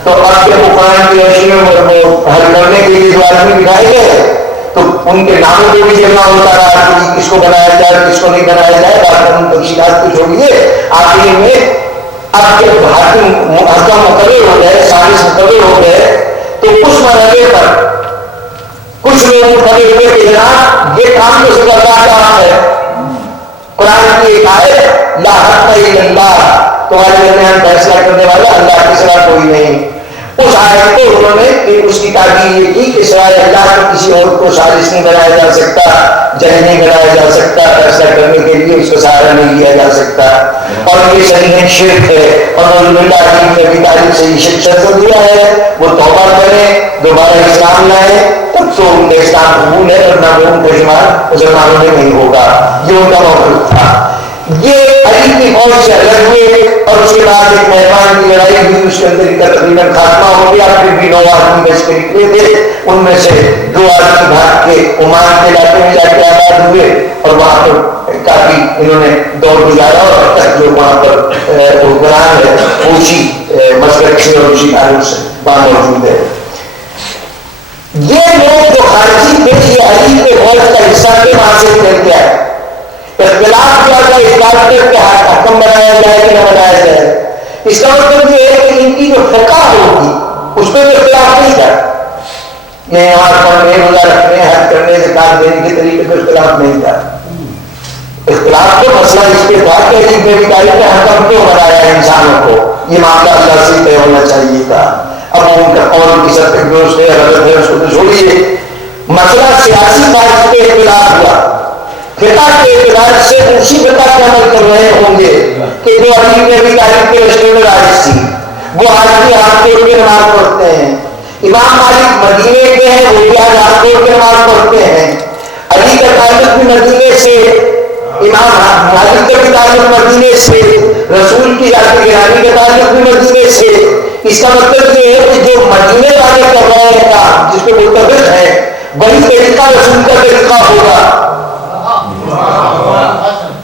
تو اب جب قرآن کی روشنی میں حل کرنے کے لیے 2 آدمی بٹھائے گئے تو ان کے ناموں پہ بھی جمنا ہوتا رہا کہ کس کو بنایا جائے کس کو نہیں بنایا جائے. باقی تفصیلات کو چھوڑیے. آخر میں اب جب حاکم مقرر ہو گئے, سازش مقرر ہو گئے, تو اس مرحلے پر کچھ لوگ کھڑے ہوئے کہ جناب یہ کام تو صرف اللہ کا ہے. قرآن کی ایک آیت لا حکم الا اللہ, تمہارے درمیان فیصلہ کرنے والا اللہ کے سوا کوئی نہیں. اس آیت کو انہوں نے اس کی تعبیر یہ کی کہ سوائے اللہ کو کسی اور کو سازش نہیں بنایا جا سکتا, جج نہیں بنایا جا سکتا, فیصلہ کرنے کے لیے اس کا سہارا نہیں لیا جا سکتا. اور یہ صحیح شرک ہے. اور اللہ کی نبی تعلیم سے یہ شرک دیا ہے, وہ توبہ کریں, دوبارہ اسلام لائیں, تب تو ان کا اسلام قبول ہے, اور نہ وہ ان کا ایمان مسلمانوں میں نہیں ہوگا. یہ ان کا موقف تھا. یہ علی کی فوج سے الگ ہوئے اور اس کے بعد ایک مہمان کی لڑائی ہوئی, اس کے اندر ان کا تقریباً خاتمہ ہو گیا. پھر بھی 9 آدمی بچ کے نکلے تھے, ان میں سے 2 آدمی بھاگ کے عمان کے علاقے میں جا کے آباد ہوئے, اور وہاں پر کافی انہوں نے دوڑ گزارا, اور اب تک جو وہاں پر حکمران ہے اسی مسلک سے اور اسی تعلق سے وہاں موجود ہے. یہ لوگ جو خارجی تھے یہ علی کے فوج کا حصہ تھے, وہاں سے نکل کے آئے. اختلاف کیا تھا اس بات پر کہ حکم بنایا جائے کہ نہ بنایا جائے. اس کا مطلب یہ ہے کہ ان کی جو فقہ ہوگی اس میں تو اختلاف نہیں تھا. یہ نماز پڑھنے, روزہ رکھنے, حج کرنے, زکات دینے کے طریقے پر اختلاف نہیں تھا. اختلاف تو مسئلہ اس پہ تھا کہ علی بن ابی طالب نے حکم کیوں بنایا انسانوں کو. یہ معاملہ اللہ سے طے ہونا چاہیے تھا. اب ان کا قول کی سب تک دوست ہے, غلط ہے, اس کو تو چھوڑیے. مسئلہ سیاسی بات پہ اختلاف ہوا. فقہ کے اعتبار سے اسی فقہ پر عمل کر رہے ہوں گے کہ جو علی بن ابی طالب کے رشتے میں رائج تھی, وہ آج بھی ہاتھ جوڑ کے نماز پڑھتے ہیں. امام مالک مدینے کے ہیں, وہ بھی آج ہاتھ جوڑ کے نماز پڑھتے ہیں. علی کا تعلق بھی مدینے سے, امام مالک کا بھی تعلق مدینے سے, رسول کی ذات گرامی کا تعلق بھی مدینے سے. اس کا مطلب یہ ہے کہ جو مدینے والے کر رہے ہیں کام جس پہ متفق ہے, وہی طریقہ رسول کا طریقہ ہوگا.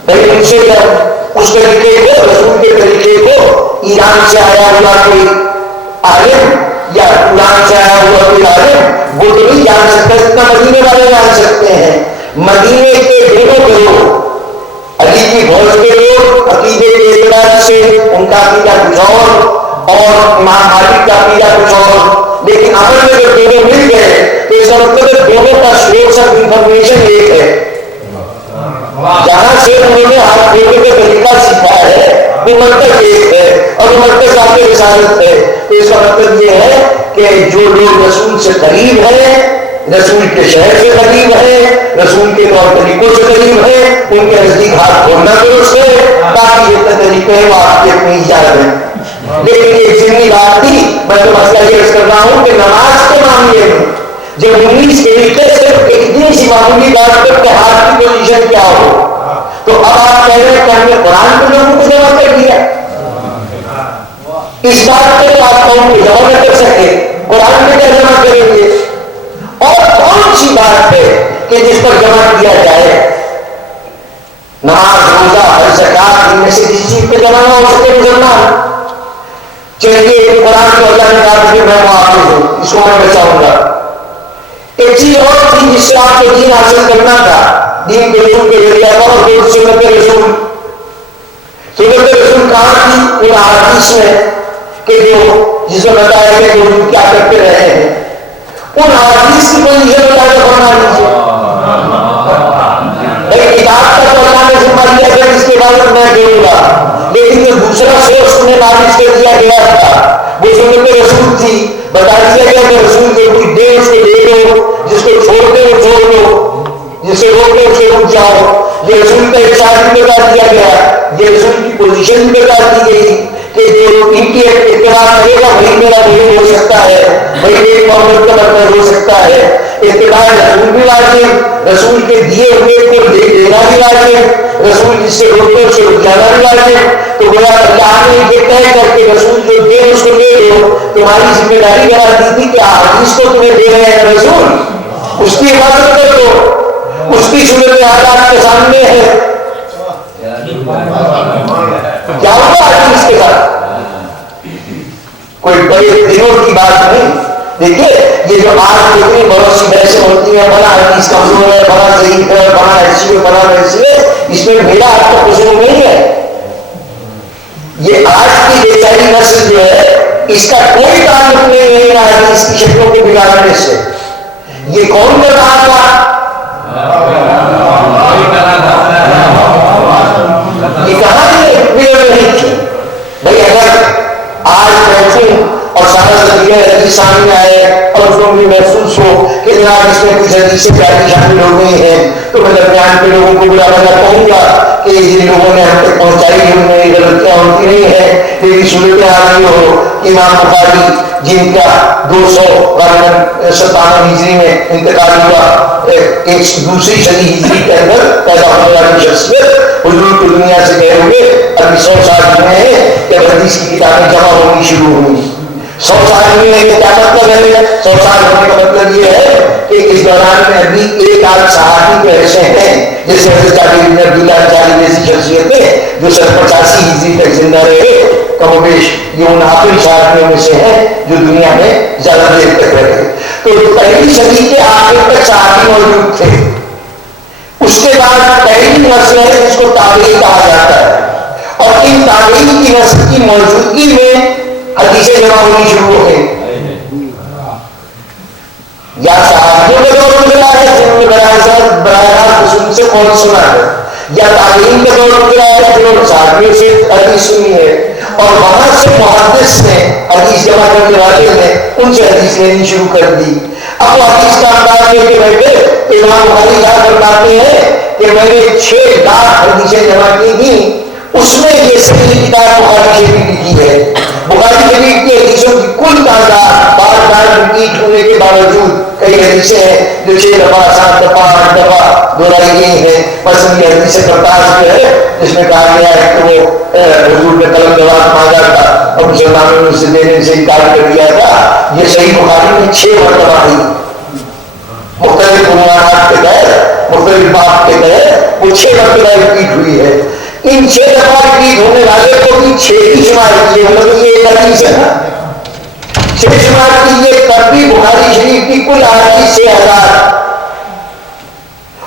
لیکن اس طریقے کو, رسول کے طریقے کو ایران سے آیا ہوا کوئی عالم یا قرآن سے آیا ہوا کوئی عالم وہ تو نہیں جان سکتا جتنا مدینے والے جان سکتے ہیں. مدینے کے دونوں لوگ, علی کی فوج کے لوگ عقیدے کے اعتبار سے ان کا عقیدہ کچھ اور امام مالک کا عقیدہ کچھ اور, لیکن عمل میں جب دونوں مل گئے تو اس کا مطلب دونوں کا سورس آف انفارمیشن ایک ہے. جہاں سے انہوں نے ہاتھ پھیرنے کا طریقہ سیکھا ہے وہ مرکز ایک ہے, اور وہ مرکز آپ کی رسالت ہے. تو اس کا مطلب یہ ہے کہ جو لوگ رسول سے قریب ہیں, رسول کے شہر سے قریب ہیں, رسول کے طور طریقوں سے قریب ہیں, ان کے نزدیک ہاتھ کھولنا درست ہے. باقی جتنے طریقے ہیں وہ آپ کی اپنی ایجاد ہیں. لیکن یہ ضمنی بات تھی. میں تو مسئلہ یہ کر رہا ہوں کہ نماز کے معاملے میں جب 19 طریقے صرف اتنی سی معمولی بات پر کہ ہاتھ کی پوزیشن کیا ہو, تو اب آپ کہہ رہے ہیں کہ ہم نے قرآن کو لوگوں کو جمع کر دیا. اس بات پہ تو آپ قوم کو جمع نہ کر سکے, قرآن میں کیا جمع کریں گے؟ اور کون سی بات ہے کہ جس پر جمع کیا جائے؟ نماز, روزہ, حج, زکات, ان میں سے کسی چیز پہ جمع نہ ہو سکے مسلمان. چلیے قرآن کو اللہ نے کہا کہ میں محافظ ہوں, اس کو میں بچاؤں گا. ایک چیز اور تھی جس سے آپ کو دین حاصل کرنا تھا, دین کے رسول کے ذریعہ تھا, اور پھر سنت رسول. سنت رسول کہاں تھی؟ ان احادیث میں کہ جو جس میں بتایا گیا کہ حضور کیا کرتے رہے ہیں, ان احادیث کی پوزیشن بتا کے فرما لیجیے. ایک کتاب کا تو اللہ نے ذمہ دیا کہ اس کے بعد میں دوں گا, لیکن جو دوسرا سورس انہیں نافذ کر دیا گیا تھا وہ سنت رسول تھی. بتا دیا گیا کہ رسول کو کوئی دے اس کو دے دو, جس کو چھوڑ دے وہ چھوڑ دو, جس سے روک دے اسے رک جاؤ. یہ رسول کا ارشاد بھی بتا دیا گیا, یہ رسول کی پوزیشن بھی بتا دی گئی کہ جو ان کی اتباع کرے گا وہی میرا دین ہو سکتا ہے, وہی میری محبت کا مرکز ہو سکتا ہے. اتباع رسول بھی واجب, رسول کے دیے ہوئے کو دینا بھی واجب, رسول جس سے روکے اسے رک جانا بھی واجب. تو گویا اللہ نے یہ طے کر کے رسول جو دے اس کو دے دو, تمہاری ذمہ داری کرا دی تھی کہ حدیث کو تمہیں دے رہے ہیں رسول, اس کی حفاظت کر دو, اس کی صورت حالات کے سامنے ہے. کیا ہوگا حدیث کے ساتھ؟ کوئی بڑے دنوں کی بات نہیں, دیکھیے یہ جو آج کتنی بہت سی بحثیں ہوتی ہیں، بنا حدیث کمزور ہے، بنا ضعیف ہے، بنا ایسی ہے، بنا ویسی ہے، اس میں میرا آپ کا قصور نہیں ہے. یہ آج کی بیچاری نسل جو ہے اس کا کوئی تعلق نہیں ہے نہ حدیث کی شکلوں کو بگاڑنے سے. یہ کون کر رہا تھا؟ یہ کہاں بگڑ رہی تھی؟ بھائی اگر آج بیٹھوں اور سارا ذریعہ حدیث سامنے آئے اور اس کو بھی محسوس ہو کہ جناب اس میں کچھ حدیثیں پیاری شامل ہو گئی ہیں، تو میں درمیان کے لوگوں کو بلا بلا کہوں گا کہ جن لوگوں نے ہم تک پہنچائی ان میں غلطیاں ہوتی نہیں ہیں. میری صورتیں آ رہی ہو کہ امام بخاری جن کا 257 ہجری میں انتقال ہوا، ایک دوسری صدی ہجری کے اندر پیدا ہونے والی شخصیت حضور کو دنیا سے گئے ہوئے ابھی 100 سال ہوئے ہیں کہ حدیث کی کتابیں جمع ہونی شروع ہوئی. 100 سال ہوئے ہیں. کیا مطلب ہے 100 سال ہونے کا مطلب یہ ہے کہ اس دوران میں ابھی ایک آدھ صحابی تو ایسے ہیں جیسے حضرت جابر بن عبداللہ انصاری جیسی شخصیتیں جو 85 ہجری تک زندہ رہے. کم و بیش یہ ان آخری صحابیوں میں سے ہیں جو دنیا میں زیادہ دیر تک رہے. تو پہلی صدی کے آخر تک صحابی موجود تھے. اس کے بعد پہلی نسل ہے جس کو تابعین کہا جاتا ہے، اور ان تابعین کی نسل کی موجودگی میں حدیثیں جمع ہونی شروع ہو گئی. یا صحابیوں کا دور گزرا ہے جنہوں نے براہ راست رسول سے قول سنا ہے، یا تابعین کا دور گزرا ہے جنہوں نے صحابیوں سے حدیث سنی ہے، اور وہاں سے محدث نے حدیث جمع کرنے والے نے ان سے حدیث لینی شروع کر دی. اب وہ حدیث کا انداز لے کے بیٹھے امام بخاری کیا فرماتے ہیں کہ میں نے 6 لاکھ حدیثیں جمع کی تھیں، اس میں یہ صحیح کتاب بخاری شریف لکھی ہے. بخاری شریف کی حدیثوں کی کل تعداد بار بار ریپیٹ ہونے کے باوجود کئی حدیثیں ہیں جو 6 دفعہ 7 دفعہ 8 دفعہ دہرائی گئی ہیں. مثلا یہ حدیث کرتاز جو ہے جس میں کہا گیا ہے کہ وہ حضور نے قلم جواب مانگا تھا اور مسلمانوں نے اسے دینے سے انکار کر دیا تھا، یہ صحیح بخاری میں 6 مرتبہ آئی. مختلف عنوانات کے تحت مختلف باب کے تحت وہ 6 مرتبہ ریپیٹ ہوئی ہے. ان 6 دفعہ ریپیٹ ہونے والے کو بھی 6 کی شمار کیے، مطلب یہ ایک حدیث ہے نا. 6 شمار کیجیے تب بھی بخاری شریف کی کل احادیث 6000،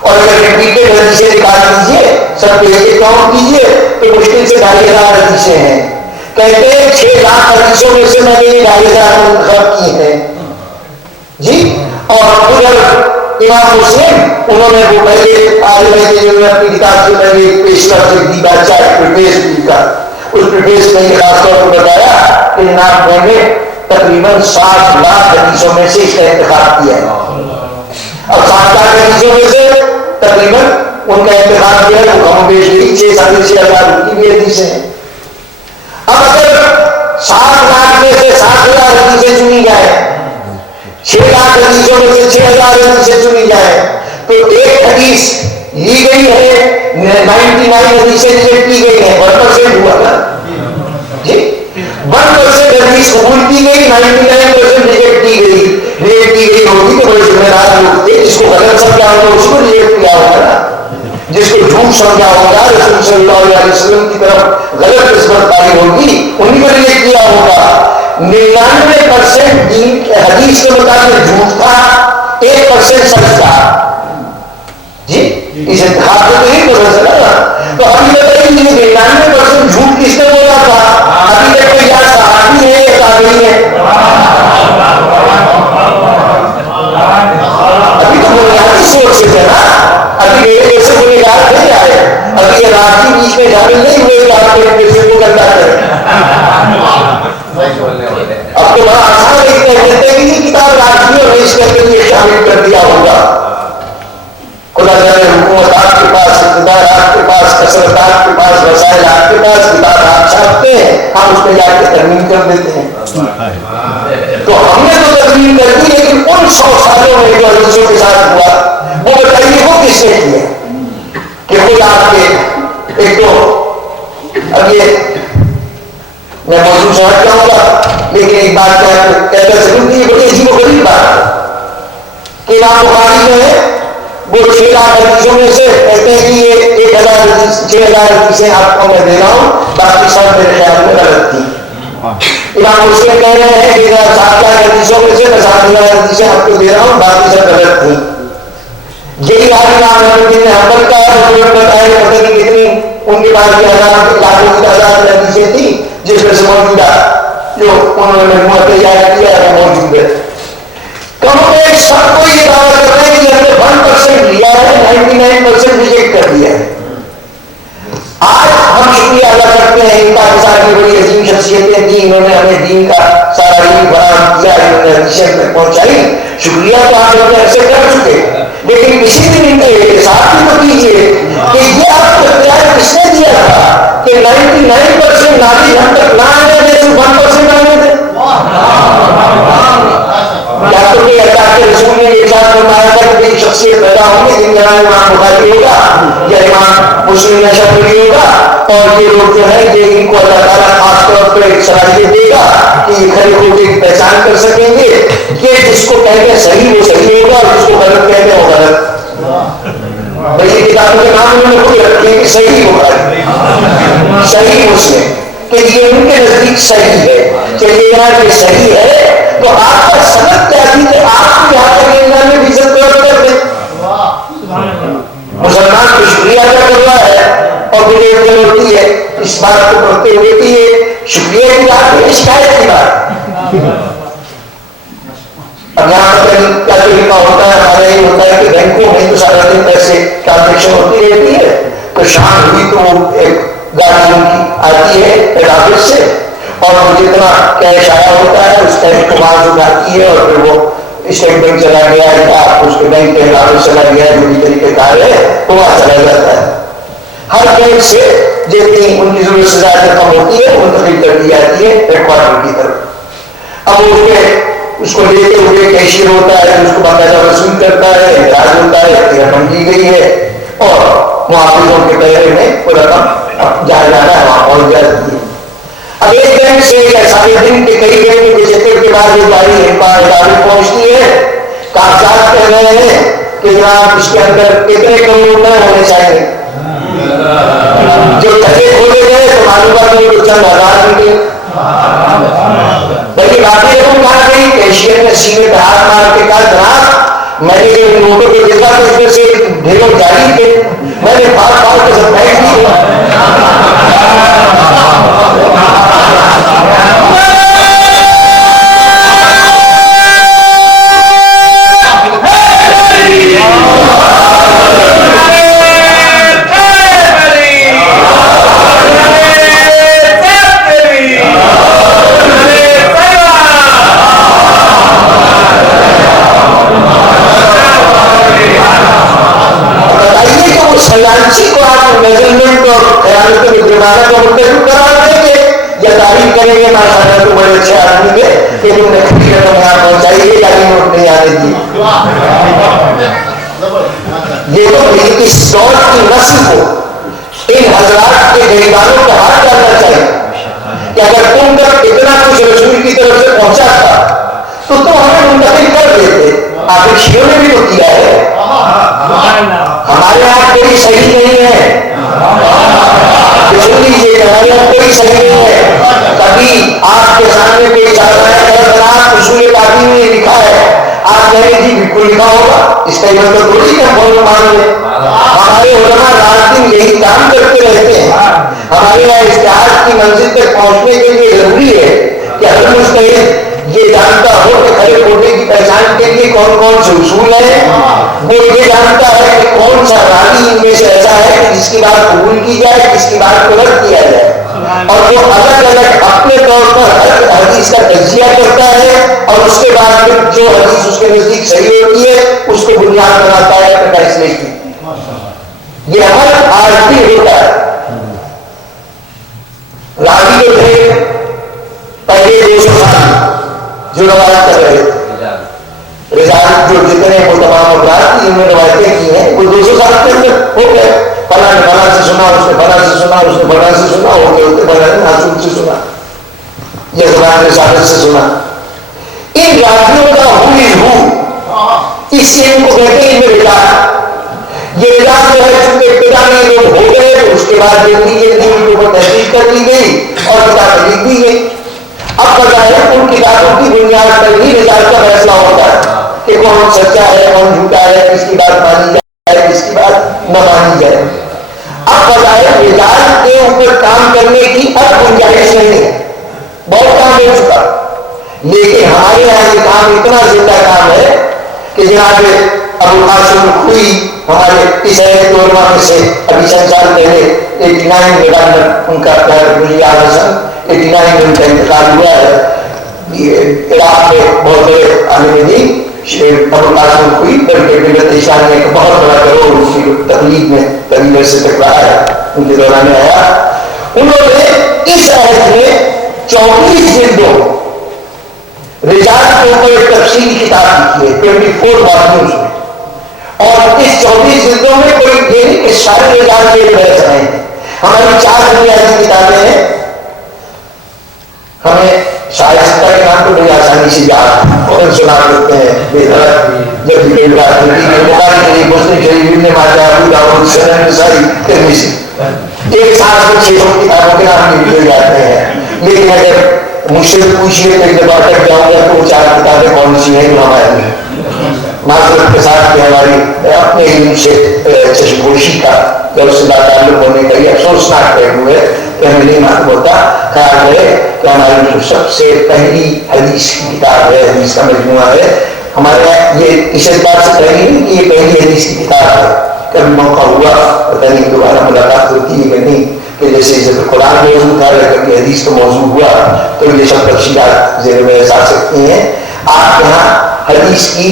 اور اگر ریپیٹڈ حدیثیں نکال دیجیے سب کو ایک کاؤنٹ کیجیے تو مشکل سے 2500 حدیثیں ہیں. کہتے ہیں 6 لاکھ حدیثوں میں سے میں نے 2500 منتخب کی ہیں جی. اور ادھر امام مسلم انہوں نے وہ پہلے اپنی کتاب سے پہلے ایک پیشکش دی بادشاہ پریفیس لکھا. اس پریفیس میں یہ خاص طور پر بتایا کہ جناب میں نے تقریباً 60 لاکھ حدیثوں میں سے اس کا انتخاب کیا ہے. اب 60 لاکھ حدیثوں میں سے تقریباً ان کا انتخاب کیا ہے وہ کم بیش 6,000 کی بھی حدیثیں ہیں. اب اگر 60 لاکھ میں سے 60,000 حدیثیں چنی جائیں، 6 لاکھ حدیثوں میں سے 6,000 حدیثیں چنی جائیں تو ایک حدیث لی گئی ہے، 99 حدیثیں ریجیکٹ کی گئی ہیں. 1% ہوا نا جی. 1% حدیث قبول کی گئی، 99% ریجیکٹ کی گئی. ریجیکٹ کی گئی ہوگی تو بڑے ذمہ دار لوگ تھے. جس کو غلط سمجھا ہوگا اس کو ریجیکٹ کیا ہوگا نا. جس کو جھوٹ سمجھا ہوگا رسول صلی اللہ علیہ وسلم کی طرف غلط نسبت پائی ہوگی انہیں کو ریجیکٹ کیا ہوگا. 99% دین حدیث کے مطابق جھوٹ تھا، 1% سچ تھا جی. اس انتخاب کو تو نہیں پتا چلا. تو ابھی بتائیے 99% جھوٹ کس نے بولا تھا؟ ابھی تک کوئی یا صحابی ہے یا تابعی ہے؟ ابھی تو بنیادی سوچ سے تھے نا. ابھی میرے جیسے گنہگار نہیں آئے. ابھی یہ راضی بیچ میں شامل نہیں ہوئے کہ آپ کے پیسے کو کرتا ہے. اب تو بڑا آسان دیکھتے ہیں کہ یہ کتاب راضیوں نے اس کے لیے شامل کر دیا ہوگا. خدا جانے حکومت آپ کے پاس، اقتدار آپ کے پاس، کثرت آپ کے پاس، وسائل آپ کے پاس، کتاب آپ چھاپتے ہیں، ہم اس پہ جا کے ترمیم کر دیتے ہیں. تو ہم نے تو ترمیم کر دی لیکن ان 100 سالوں میں جو حدیثوں کے ساتھ ہوا وہ بتائیے وہ کس نے کیا کہ خود آپ کے ایک تو اب یہ میں موضوع سمجھ جاؤں گا لیکن ایک بات کہتا ضرور کہ یہ بڑی عجیب و غریب بات ہے کہ امام بخاری جو ہے وہ 6 لاکھ حدیثوں میں سے کہتے ہیں کہ یہ 6,000 حدیثیں آپ کو میں دے رہا ہوں، باقی سب میرے خیال میں غلط تھی. امام امام مسلم کہہ رہے ہیں کہ 7,000 حدیثوں میں سے میں 7,000 حدیثیں آپ کو دے رہا ہوں، باقی سب غلط تھی. یہی حال امام احمد بن حنبل کا ہے، انہوں نے بتایا پتہ نہیں کتنی ان کے پاس 1000 لاکھوں کی تعداد میں حدیثیں تھیں جس میں سے موجودہ جو انہوں نے مجموعہ تیار کیا ہے موجود ہے. کم میں سب کو یہ دعویٰ کر رہے ہیں کہ ہم نے 1% لیا ہے، 99% ریجیکٹ کر دیا ہے. آج ہم شکریہ ادا کرتے ہیں ان پاکستان کی بڑی عظیم شخصیتیں تھیں، انہوں نے ہمیں دین کا سارا علم فراہم کیا، انہوں نے حدیثیں تک پہنچائی. شکریہ تو آپ اپنے عرصے کر چکے، لیکن کسی دن ان کا احتساب بھی تو کیجیے کہ یہ آپ کو اختیار کس نے دیا تھا کہ 99% نافذ ہم تک نہ آنے دیں، صرف 1% آنے دیں. کیا تو کہ اللہ کے رسول نے ایک ساتھ فرمایا تھا کہ ایک شخصیت پیدا ہوگی جن کا نام امام بخاری ہوگا یا امام مسلم نشاپوری ہوگا، اور یہ لوگ جو ہے یہ ان کو اللہ تعالیٰ خاص طور پر ایک صلاحیت دے گا کہ یہ کھڑے ہو کے پہچان کر سکیں گے کہ جس کو کہتے ہیں صحیح وہ صحیح ہوگا اور جس کو غلط کہتے ہیں وہ غلط. بھائی کتابوں کے نام انہوں نے خود رکھے ہیں کہ صحیح ہوگا، صحیح مسلم، کہ یہ ان کے نزدیک صحیح ہے. چلیے یہاں یہ صحیح ہے تو آپ کا سبق کیا تھی کہ آپ کو یہاں تک اللہ میں بھی عزت کر دیں. مسلمان کو شکریہ ادا کر رہا ہے اور مجھے ہوتی ہے اس بات کو پڑھتے ہوئے کہ یہ شکریہ کی بات ہے، شکایت کی بات. اب یہاں پر کیا طریقہ ہوتا ہے، ہمارا یہ ہوتا ہے کہ بینکوں میں تو سارا دن پیسے ٹرانزیکشن ہوتی رہتی ہے، تو شام ہوئی تو ایک گاڑی ان کی آتی ہے ہیڈ آفس سے اور جتنا کیش آیا ہوتا ہے اس کیش کو وہاں اٹھاتی ہے اور پھر وہ اسٹیٹ بینک چلا گیا ہے یا اس کے بینک کے آفس چلا گیا ہے، جو بھی طریقے کار ہے تو وہاں چلا جاتا ہے. ہر بینک سے جتنی ان کی ضرورت سے زیادہ رقم ہوتی ہے منتقل کر دی جاتی ہے ہیڈ کوارٹر کی طرف. اب اس کو لیتے ہوئے کیشیئر ہوتا ہے، اس کو باقاعدہ وصول کرتا ہے، اعتراض ہوتا ہے کہ رقم دی گئی ہے اور محافظوں کے پہرے میں وہ رقم جہاں جانا ہے وہاں پہنچ جاتی ہے. اب ایک بینک سے یا سارے دن کے کئی بینک کے چکر کے بعد یہ گاڑی ادارے پہنچتی ہے، کاغذات کہہ رہے ہیں کہ جناب اس کے اندر کتنے کروڑ روپئے ہونے چاہیے. جو ٹکے کھولے گئے تو معلومات میں کچھ چند ہزار ملے، بلکہ باقی رقم کہاں گئی. کیشیئر نے سینے پہ ہاتھ مار کے کہا جناب میں نے جو نوٹوں کو دیکھا تو اس میں سے ڈھیروں جاری تھے، میں نے پار کے سب پھینک دیے. خیالچی کو آپ میجرمنٹ اور خیالت میں جرمانہ کا منتخب کرا دیں گے یا تعریف کریں گے ماشاءاللہ تو بڑے اچھے آدمی گے کہ تم نے کھڑی رقم یہاں پہنچائی ہے یا نوٹ نہیں آنے دی. یہ تو اس دور کی نسل کو ان حضرات کے غریبانوں کا ہاتھ ڈالنا چاہیے کہ اگر تم تک اتنا کچھ رسول کی طرف سے پہنچا تھا تو تم ہمیں منتقل کر دیتے. آخر شیعوں نے بھی تو کیا ہے، ہمارے یہاں کوئی صحیح نہیں ہے، سن لیجیے ہمارے یہاں کوئی صحیح نہیں ہے. کبھی آپ کے سامنے کوئی چاہتا ہے اصول کافی میں لکھا ہے، آپ کہیں جی بالکل لکھا ہوگا، اس کا مطلب تھوڑی کہ ہم مان لیں. ہمارے علماء رات دن یہی کام کرتے رہتے ہیں. ہمارے یہاں اشتہار کی منزل تک پہنچنے کے لیے ضروری ہے کہ ہر مستحد یہ جانتا ہو کہ کھڑے کھوٹے کی پہچان کے لیے کون کون سے اصول ہیں، وہ یہ جانتا ہے کہ کون سا راوی ان میں سے ایسا ہے کہ جس کی بات قبول کی جائے، جس کی بات کو رد کیا جائے، اور وہ الگ الگ اپنے طور پر ہر حدیث کا تجزیہ کرتا ہے اور اس کے بعد پھر جو حدیث اس کے نزدیک صحیح ہوتی ہے اس کو بنیاد بناتا ہے اپنے فیصلے کی. یہ عمل آج بھی ہوتا ہے. راوی جو تھے پہلے 200 سال جو روایت کر رہے تھے، رجال جو جتنے وہ تمام افراد کی انہوں نے روایتیں کی ہیں وہ 200 سال کے اندر ہو گئے. فلاں نے فلاں سے سنا، اس نے فلاں سے سنا، اس نے فلاں سے سنا، ہوتے ہوتے فلاں نے معصوم سے سنا یا زبان رسالت سے سنا. ان راویوں کا ہو اس سے ان کو کہتے ہیں ان رجال. یہ رجال جو ہے چونکہ ابتدا میں لوگ ہو گئے تو اس کے بعد جلدی ان کے اوپر تحقیق کر لی گئی اور کتابیں لکھ دی گئی. اب بظاہر ہے ان کتابوں کی بنیاد پر ہی رجالت کا فیصلہ ہوتا ہے کہ کون سچا ہے کون جھوٹا ہے، کس کی بات مانی جائے کس کی بات نہ مانی جائے۔ اب بظاہر رجالت کے اوپر کام کرنے کی اب گنجائش نہیں ہے، بہت کام ہو چکا، لیکن ہمارے یہاں یہ کام اتنا زندہ کام ہے کہ جناب ابو قاسم الخوئی ہمارے اس دورما میں سے ابھی چند سال پہلے 89 میں ان کا مجھے یاد ہے 89 میں ان کا انتقال ہوا ہے۔ عراق میں بہت بڑے عالم دین ابو قاسم الخوئی بلکہ ملت اسلامیہ کا بہت بڑا گروہ اس کی تقلید میں طویل عرصے تک رہا ہے، ان کے دوران میں آیا۔ انہوں نے اس عہد میں 24 جلدوں رجالت کے اوپر ایک تفصیلی کتاب لکھی ہے 24 والیومز میں، اور اس 24 جلدوں میں کوئی یہ نہیں کہ سارے رجالت کے بحث رہے ہیں۔ ہماری 4 بنیادی کتابیں ہیں، ہمیں شائستہ کے نام کو بڑی آسانی سے یاد اور سنا دیتے ہیں بے دھڑک، جب بھی کوئی بات ہوتی ہے بخاری شریف مسلم شریف ابن ماجہ ابو داؤد سنن نسائی ترمذی، ایک ساتھ میں 600 کتابوں کے نام لکھے جاتے ہیں، لیکن اگر مجھ سے پوچھیے تو ایک دفعہ تک جاؤں گا تو وہ 4 کتابیں کون سی ہیں جو ہمارے ہیں، معذرت کے ساتھ کہ ہماری اپنے علم سے چشمپوشی کا یا اس سے تعلق ہونے کا یہ افسوسناک پہلو ہے کہ ہمیں نہیں معلوم ہوتا۔ خیال ہے کہ ہماری جو سب سے پہلی حدیث کی کتاب ہے، حدیث کا مجموعہ ہے ہمارے یہاں، یہ اس اعتبار سے پہلی نہیں کہ یہ پہلی حدیث کی کتاب ہے، کبھی موقع ہوا پتہ نہیں دوبارہ ملاقات ہوتی ہے کہ نہیں، کہ جیسے عزت قرآن موضوع تھا یا کبھی حدیث کا موضوع ہوا تو یہ سب تفصیلات ذہن میں آ سکتی ہیں۔ آپ کے یہاں حدیث کی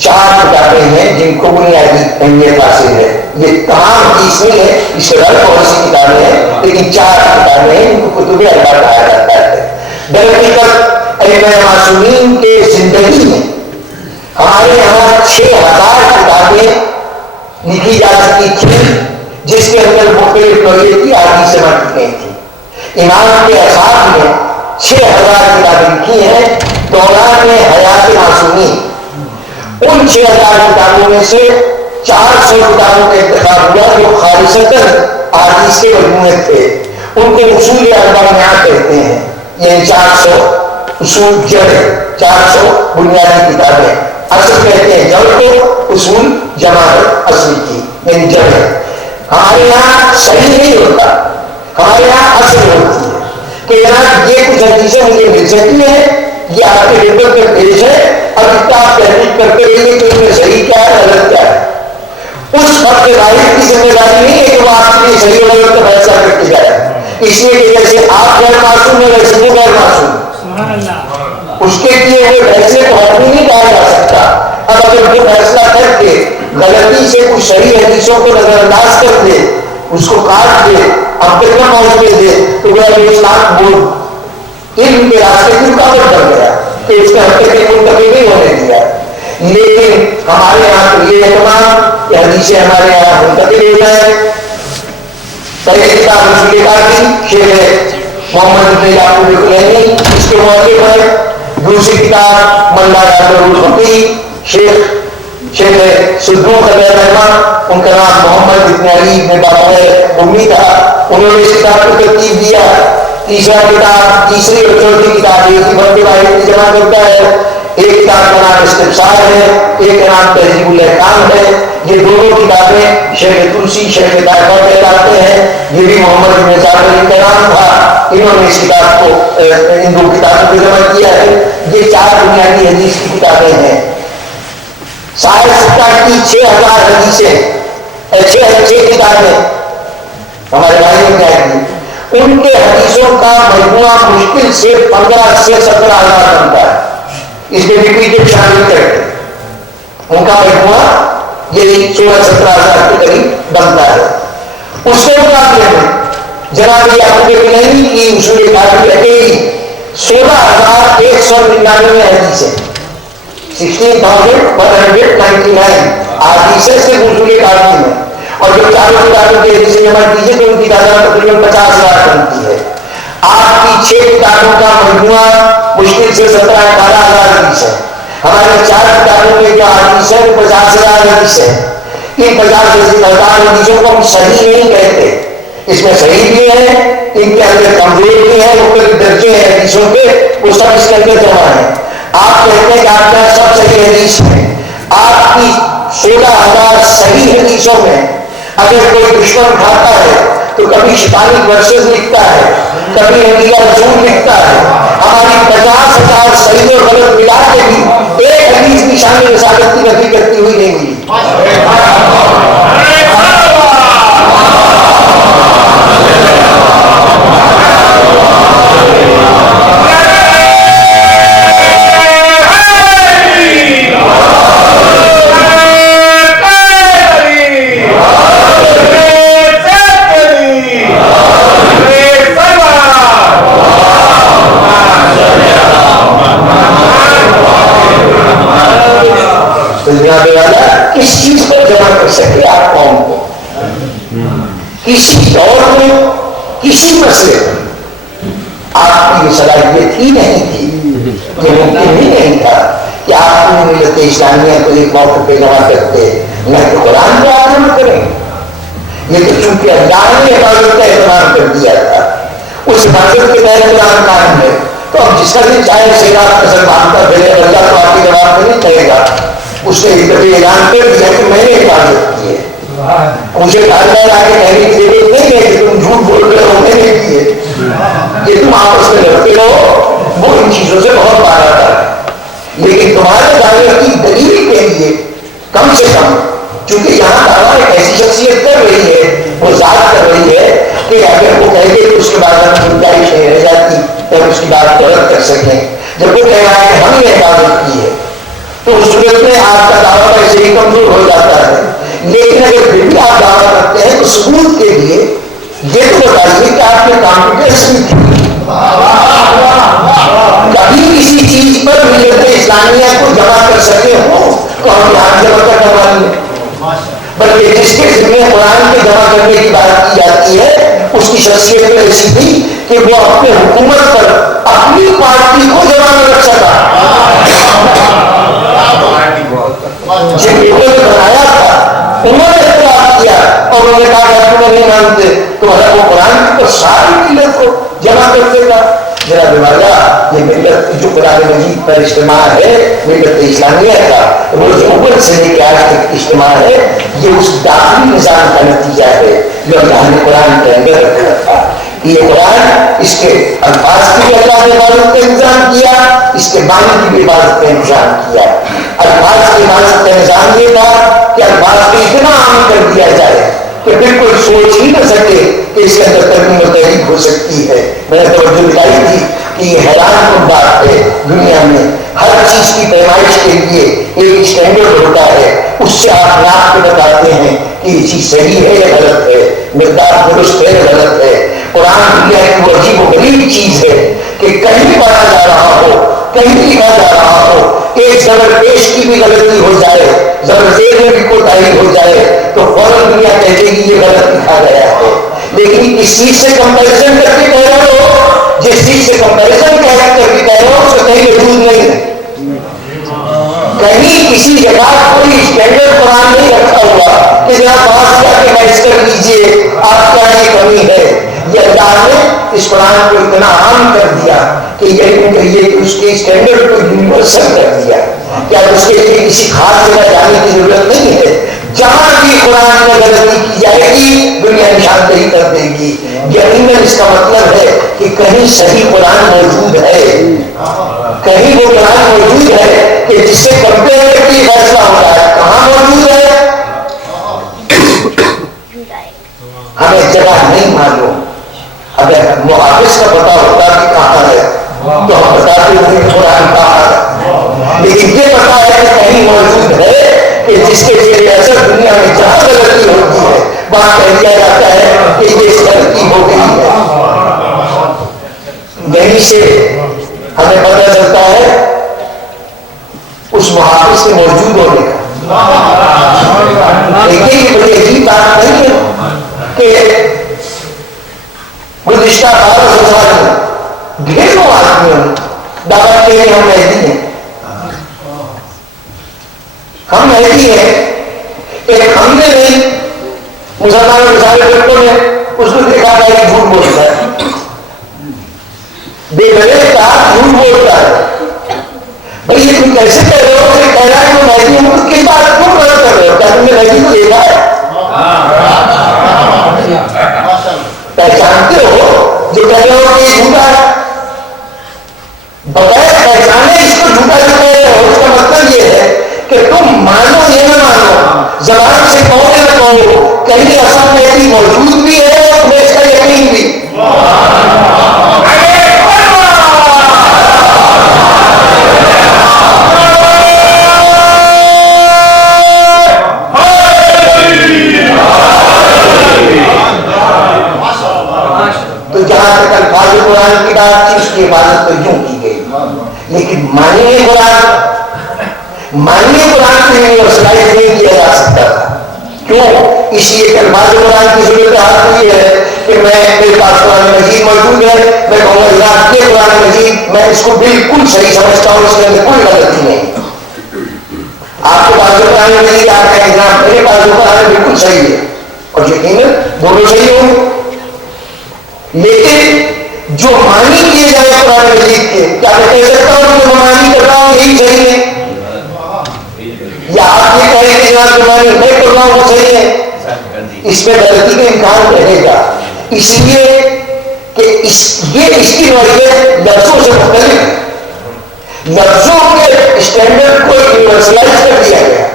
4 کتابیں ہیں جن کو بنیادی اہمیت حاصل ہے، یہ تمام حدیث نہیں ہے، اس کے بعد بہت سی کتابیں ہیں لیکن 4 کتابیں ہیں ان کو کتب اربع کہا جاتا ہے۔ درحقیقت ائمہ معصومین کے زندگی میں ہمارے یہاں 6000 کتابیں لکھی جا چکی تھی جس کے اندر مختلف نوعیت کی احادیث مربوط نہیں تھی۔ امام کے اصحاب نے 6000 کتابیں لکھی ہیں دوران حیات معصومین۔ ان 6000 کتابوں میں سے 400 کتابوں کا انتخاب ہوا جو خالصتاً احادیث کے مجموعے تھے، ان کو اصول اربعہ کہتے ہیں، یعنی 400 اصول جڑ، 400 بنیادی کتابیں، اصل کہتے ہیں جڑ کو، اصول جمع اصل کی یعنی جڑ ہے۔ ہمارے یہاں صحیح نہیں ہوتا، ہمارے یہاں اصل ہوتی ہے کہ جناب یہ کچھ حدیثیں مجھے مل سکتی ہیں، یہ آپ کے ٹیبل پہ پیش ہے، اب اتنا آپ تحقیق کرتے رہیے کہ اس میں صحیح کیا ہے غلط کیا ہے۔ اس فرد واحد کی ذمہ داری نہیں ہے کہ وہ آپ کے لیے صحیح اور غلط کا فیصلہ کر کے جائے، اس لیے کہ جیسے آپ غیر معصوم ہے ویسے وہ غیر معصوم، اس کے لیے وہ فیصلے کو حتمی نہیں کہا جا سکتا۔ اب اگر وہ فیصلہ کر کے غلطی سے کچھ صحیح حدیثوں کو نظر انداز کر دے، اس کو کاٹ دے، اب تک نہ پہنچنے دے، تو وہ اسلام وہ علم کے راستے کی رکاوٹ بن گیا کہ اس کے حد تک منتقل نہیں ہونے دیا۔ لیکن ہمارے یہاں تو یہ اہتمام کہ حدیثیں ہمارے یہاں منتقل ہو جائیں۔ پہلی کتاب رسول کافی شیخ محمد بن یعقوب الکلینی اس کے موقع پر، دوسری کتاب ملا الفقی شیخ صدوق علیہ الرحمہ، ان کا نام محمد بن علی بن بابر امی تھا، انہوں نے اس کتاب کو ترتیب دیا۔ تیسرا کتاب، تیسری اور چوتھی کتاب ایک ہی فرد واحد میں جمع کرتا ہے، ایک کتاب کا نام استبصار ہے، ایک کا نام تہذیب الاحکام ہے۔ یہ دونوں کتابیں شیخ طوسی شیخ طائفہ کہلاتے ہیں، یہ بھی محمد بن جعفر ان کا نام تھا، انہوں نے اس کتاب کو ان 2 کتابوں کو جمع کیا ہے۔ یہ 4 بنیادی حدیث کی کتابیں ہیں۔ 60 کی 6000 حدیثیں، 6 کتابیں ہمارے بھائیوں نے کیا کی، ان کے حدیثوں کا مجموعہ مشکل سے 15 سے 17 ہزار بنتا ہے، اس میں ریپیٹڈ شامل کرتے ان کا مجموعہ یہی 16-17 ہزار کے قریب بنتا ہے۔ اس کے مقابلے میں جناب یعقوب الکلینی کی اصول کافی اکیلی 16,199 حدیثیں، 16,199 حدیثیں صرف اصول کافی میں، اور جو 4 کتابوں کی حدیثیں جمع کیجیے تو ان کی تعداد تقریباً 50,000 بنتی ہے۔ آپ کی 6 کتابوں کا مجموعہ مشکل سے 17-18 ہزار حدیث ہے۔ ہمارے 4 کتابوں میں جو حدیث ہے وہ 50,000 حدیث ہے۔ ان 50,000 حدیثوں کو ہم صحیح نہیں کہتے، اس میں صحیح بھی ہے، ان کے اندر کمزور بھی ہے، مختلف درجے ہیں حدیثوں کے، وہ سب اس کے اندر جمع ہے۔ آپ کہتے ہیں کہ آپ کے یہاں سب صحیح حدیث ہے، آپ کی 16,000 صحیح حدیثوں میں اگر کوئی دشمن کھاتا ہے تو کبھی شیطانی ورسز لکھتا ہے، کبھی انبیاء رسول لکھتا ہے، ہماری 50,000 صحیح اور غلط ملا کے بھی ایک حدیث بھی شامل رسالت کی نفی کرتی ہوئی نہیں ملی۔ کس چیز پر جمع کر سکے آپ قوم کو؟ کسی دور میں کسی مسئلے پر آپ کی یہ صلاحیت ہی نہیں تھی، یہ ممکن ہی نہیں تھا کہ آپ کی ملت اسلامیہ کو ایک موقع پہ جمع کرتے، نہ کہ قرآن کو آپ جمع کریں۔ یہ تو چونکہ اللہ نے حفاظت کا اہتمام کر دیا تھا، اس حفاظت کے تحت قرآن قائم ہے، تو اب جس کا بھی چاہے سیراب نظر مانتا پھر اللہ تو آپ کی جواب میں نہیں کہے گا۔ اس نے ایک دفعہ اعلان کر دیا کہ میں نے حفاظت کی ہے، مجھے بار بار آ کے کہنے کی ضرورت نہیں ہے کہ تم جھوٹ بول رہے ہو، میں نے کی ہے، یہ تم آپس میں لڑتے رہو، وہ ان چیزوں سے بہت بار آتا ہے۔ لیکن تمہارے دعوے کی دلیل کے لیے کم سے کم، چونکہ یہاں دعویٰ ایک ایسی شخصیت کر رہی ہے، وہ ذات کر رہی ہے کہ اگر وہ کہہ دے تو اس کے بعد ہم گنجائش نہیں رہ جاتی تو ہم اس کی بات غلط کر سکیں۔ جب وہ کہہ رہا ہے کہ ہم نے حفاظت کی ہے تو اس صورت میں آپ کا دعویٰ ایسے ہی کمزور ہو جاتا ہے۔ لیکن اگر پھر بھی آپ دعویٰ کرتے ہیں تو ثبوت کے لیے یہ تو بتائیے کہ آپ نے کانفیڈنس کی تھی، کبھی کسی چیز پر ملت اسلامیہ کو جمع کر سکے ہوں تو ہم یہاں جمع کروا لیں، بلکہ جس کے ذمہ قرآن کے جمع کرنے کی بات کی جاتی ہے اس کی شخصیت میں ایسی تھی کہ وہ اپنے حکومت پر اپنی پارٹی کو جمع نہ رکھ سکا۔ جن لوگوں نے بنایا تھا انہوں نے اختلاف کیا اور انہوں نے کہا کہ آپ نہیں مانتے تو وہ قرآن پر ساری ملت کو جمع کر دے گا۔ جناب والا، یہ ملت جو قرآن مجید پر اجتماع ہے، ملت اسلامیہ کا روز اول سے لے کے آج تک اجتماع ہے، یہ اس داخلی نظام کا نتیجہ ہے جو اللہ نے قرآن کے اندر رکھا تھا۔ یہ قرآن، اس کے الفاظ کی بھی اللہ نے حفاظت کا انتظام کیا، اس کے معنی کی بھی حفاظت کا انتظام کیا۔ الفاظ کی حفاظت کا نظام یہ تھا کہ الفاظ کو اتنا عام کر دیا جائے کہ بالکل سوچ ہی نہ سکے کہ اس کے اندر ترمیم و تحریف ہو سکتی ہے۔ میں نے توجہ دلائی تھی کہ یہ حیران کن بات ہے، دنیا میں ہر چیز کی پیمائش کے لیے ایک اسٹینڈرڈ ہوتا ہے، اس سے آپ ناپ کے بتاتے ہیں کہ یہ چیز صحیح ہے یا غلط ہے، مقدار درست ہے یا غلط ہے۔ قرآن دنیا کی وہ عجیب و غریب چیز ہے کہ کہیں پڑھا جا رہا ہو، کہیں لکھا جا رہا ہو، ایک زبر پیش کی بھی غلطی ہو جائے، زبر زیر میں بھی کوتاہی ہو جائے تو فوراً دنیا کہتے گی یہ غلط لکھا گیا ہے۔ لیکن اس چیز سے کمپیریزن کر کے کہہ رہے ہو، جس چیز سے کمپیریزن کر کے کہہ رہے ہو اس سے کہیں وجود نہیں ہے، کہیں کسی جگہ کوئی اسٹینڈرڈ قرآن نہیں رکھا ہوا کہ جناب پاس جا کے میچ کر لیجیے آپ کا یہ کمی ہے۔ یہ اللہ نے اس قرآن کو اتنا عام کر دیا کہ یہ اس کے اسٹینڈرڈ کو یونیورسل کر دیا کہ اب اس کے لیے کسی خاص جگہ جانے کی ضرورت نہیں ہے، جہاں بھی قرآن میں غلطی کی جائے گی دنیا نشاندہی کر دے گی۔ یقیناً اس کا مطلب ہے کہ کہیں صحیح قرآن موجود ہے، کہیں وہ قرآن موجود ہے کہ جس سے کمپیریٹلی فیصلہ ہو رہا ہے، کہاں موجود ہے ہمیں جگہ نہیں معلوم۔ اگر محافظ کا پتا ہوتا کہ کہاں ہے تو ہم بتاتے ہوئے قرآن کہاں ہے، لیکن یہ پتا ہے کہ کہیں موجود ہے کہ جس کے ذریعے اثر دنیا میں جہاں غلطی ہوتی ہے وہاں کہہ دیا جاتا ہے کہ یہ غلطی ہو گئی ہے۔ یہیں سے ہمیں پتہ چلتا ہے اس محافظ کے موجود ہونے کا۔ لیکن یہ بڑی عجیب بات نہیں ہے کہ گزشتہ 1200 سال میں ڈھیروں آدمیوں نے دعوت کے لیے ہم مہدی ہیں، ہم مہدی ہیں، ایک ہم نے نہیں، مسلمانوں کے سارے فرقوں نے اس کو دیکھا گیا کہ جھوٹ بولتا ہے، بے غیرت کا جھوٹ بولتا ہے. بھائی یہ تم کیسے کہہ رہے ہو؟ کہہ رہا ہے کہ میں ہوں، کس بات کیوں غلط کر رہے ہو؟ کیا تم نے نہیں کو دیکھا ہے؟ پہچانتے ہو جو کہہ رہے ہو کہ یہ جھوٹا ہے؟ بغیر پہچانے اس کو جھوٹا جو کہہ رہے ہو، اس کا مطلب یہ ہے کہ تم مانو یا نہ مانو، زبان سے کہو یا نہ کہو، کہیں اصل میں ایسی موجود بھی ہے اور تمہیں اس کا یقین بھی. تو جہاں تک الفاظ قرآن کی بات تھی، اس کی عبادت تو یوں کی گئی، لیکن معنی قرآن کو یونیورسلائز نہیں کیا جا سکتا تھا. کیوں؟ اس لیے کہ الفاظ قرآن کی ضرورت حال ہوئی ہے کہ میرے پاس قرآن مجید موجود ہے، میں کہوں گا یار یہ قرآن مجید میں اس کو بالکل صحیح سمجھتا ہوں، اس کے اندر کوئی غلطی نہیں. آپ کے پاس جو قرآن مجید آپ کا ایگزام، میرے پاس جو قرآن بالکل صحیح ہے، اور یقیناً دونوں صحیح ہوں. لیکن جو معنی کیے جائے قرآن مجید کے، کیا میں کہہ سکتا ہوں کہ جو معنی کر رہا ہوں یہی صحیح ہے؟ یا آپ یہ کہیں کہ جناب جو معنی میں کر رہا ہوں وہ صحیح ہے؟ اس میں غلطی کا امکان رہے گا. اس لیے کہ یہ اس کی نوعیت لفظوں سے مختلف ہے. لفظوں کے اسٹینڈرڈ کو یونیورسلائز کر دیا گیا،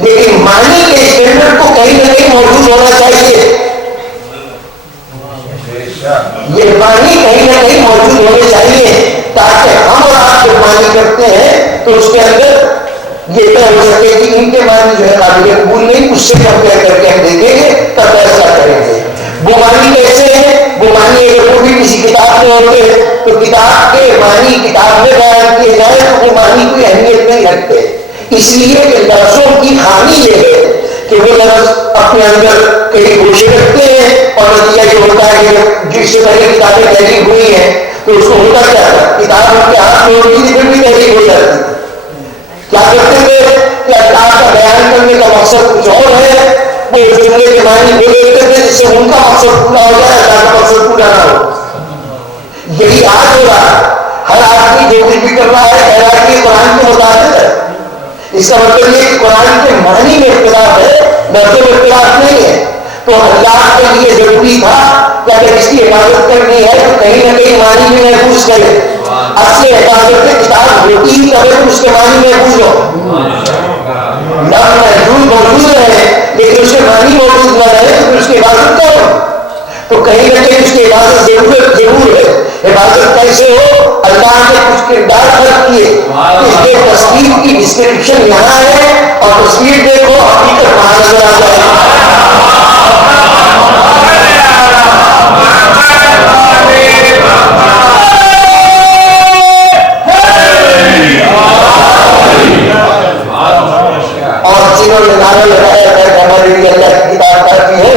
لیکن معنی کے اسٹینڈرڈ کو کہیں نہ کہیں موجود ہونا چاہیے. یہ معنی کہیں نہ کہیں موجود ہونے چاہیے تاکہ ہم اور آپ جب معنی کرتے ہیں تو اس کے اندر یہ طے ہو سکے کہ ان کے معنی جو ہے قابل قبول نہیں، اس سے کمپیئر کر کے ہم دیکھیں گے تب فیصلہ کریں گے. وہ معنی کیسے ہیں؟ وہ معنی اگر وہ بھی کسی کتاب میں ہوتے تو کتاب کے معنی کتاب میں بیان کیے جائے تو وہ معنی کوئی اہمیت نہیں رکھتے. اس لیے کہ لفظوں کی خامی یہ ہے کہ وہ لفظ اپنے اندر کئی گوشے رکھتے ہیں، اور نتیجہ یہ ہوتا ہے کہ جس سے پہلے کتابیں تحریر ہوئی ہیں تو اس کو ہوتا کیا تھا، کتاب ان کے ہاتھ میں ہوتی تھی پھر بھی تحریر ہو جاتی تھی. کیا کرتے تھے کہ اللہ کا بیان کرنے کا مقصد کچھ اور ہے، وہ جملے کے معنی بول دیتے تھے جس سے ان کا مقصد پورا ہو جائے، اللہ کا مقصد پورا نہ ہو. یہی آج ہو رہا ہے. ہر آدمی جو کچھ بھی کر رہا ہے کہہ رہا ہے کہ قرآن کے مطابق ہے. اس کا مطلب یہ کہ قرآن کے معنی میں اختلاف ہے، لفظوں میں اختلاف نہیں ہے. تو اللہ کے لیے ضروری تھا کہ اگر اس کی حفاظت کرنی ہے تو کہیں نہ کہیں معنی بھی محفوظ کرے. اصل حفاظت کتاب ہوتی ہی تب اس کے معنی محفوظ ہو. لفظ محفوظ موجود رہے لیکن اس کے معنی موجود نہ رہے تو پھر اس کی حفاظت کرو. تو کہیں نہ کہیں اس کی حفاظت ضرور ہے. حفاظت کیسے ہو؟ اللہ نے کچھ کردار خلق کیے، اس کے تصویر کی ڈسکرپشن یہاں ہے اور تصویر دیکھو حقیقت وہاں نظر آ جائے. اور جنہوں نے نعرہ لگایا ہے کہ ہمارے لیے اللہ کی کتاب کافی ہے،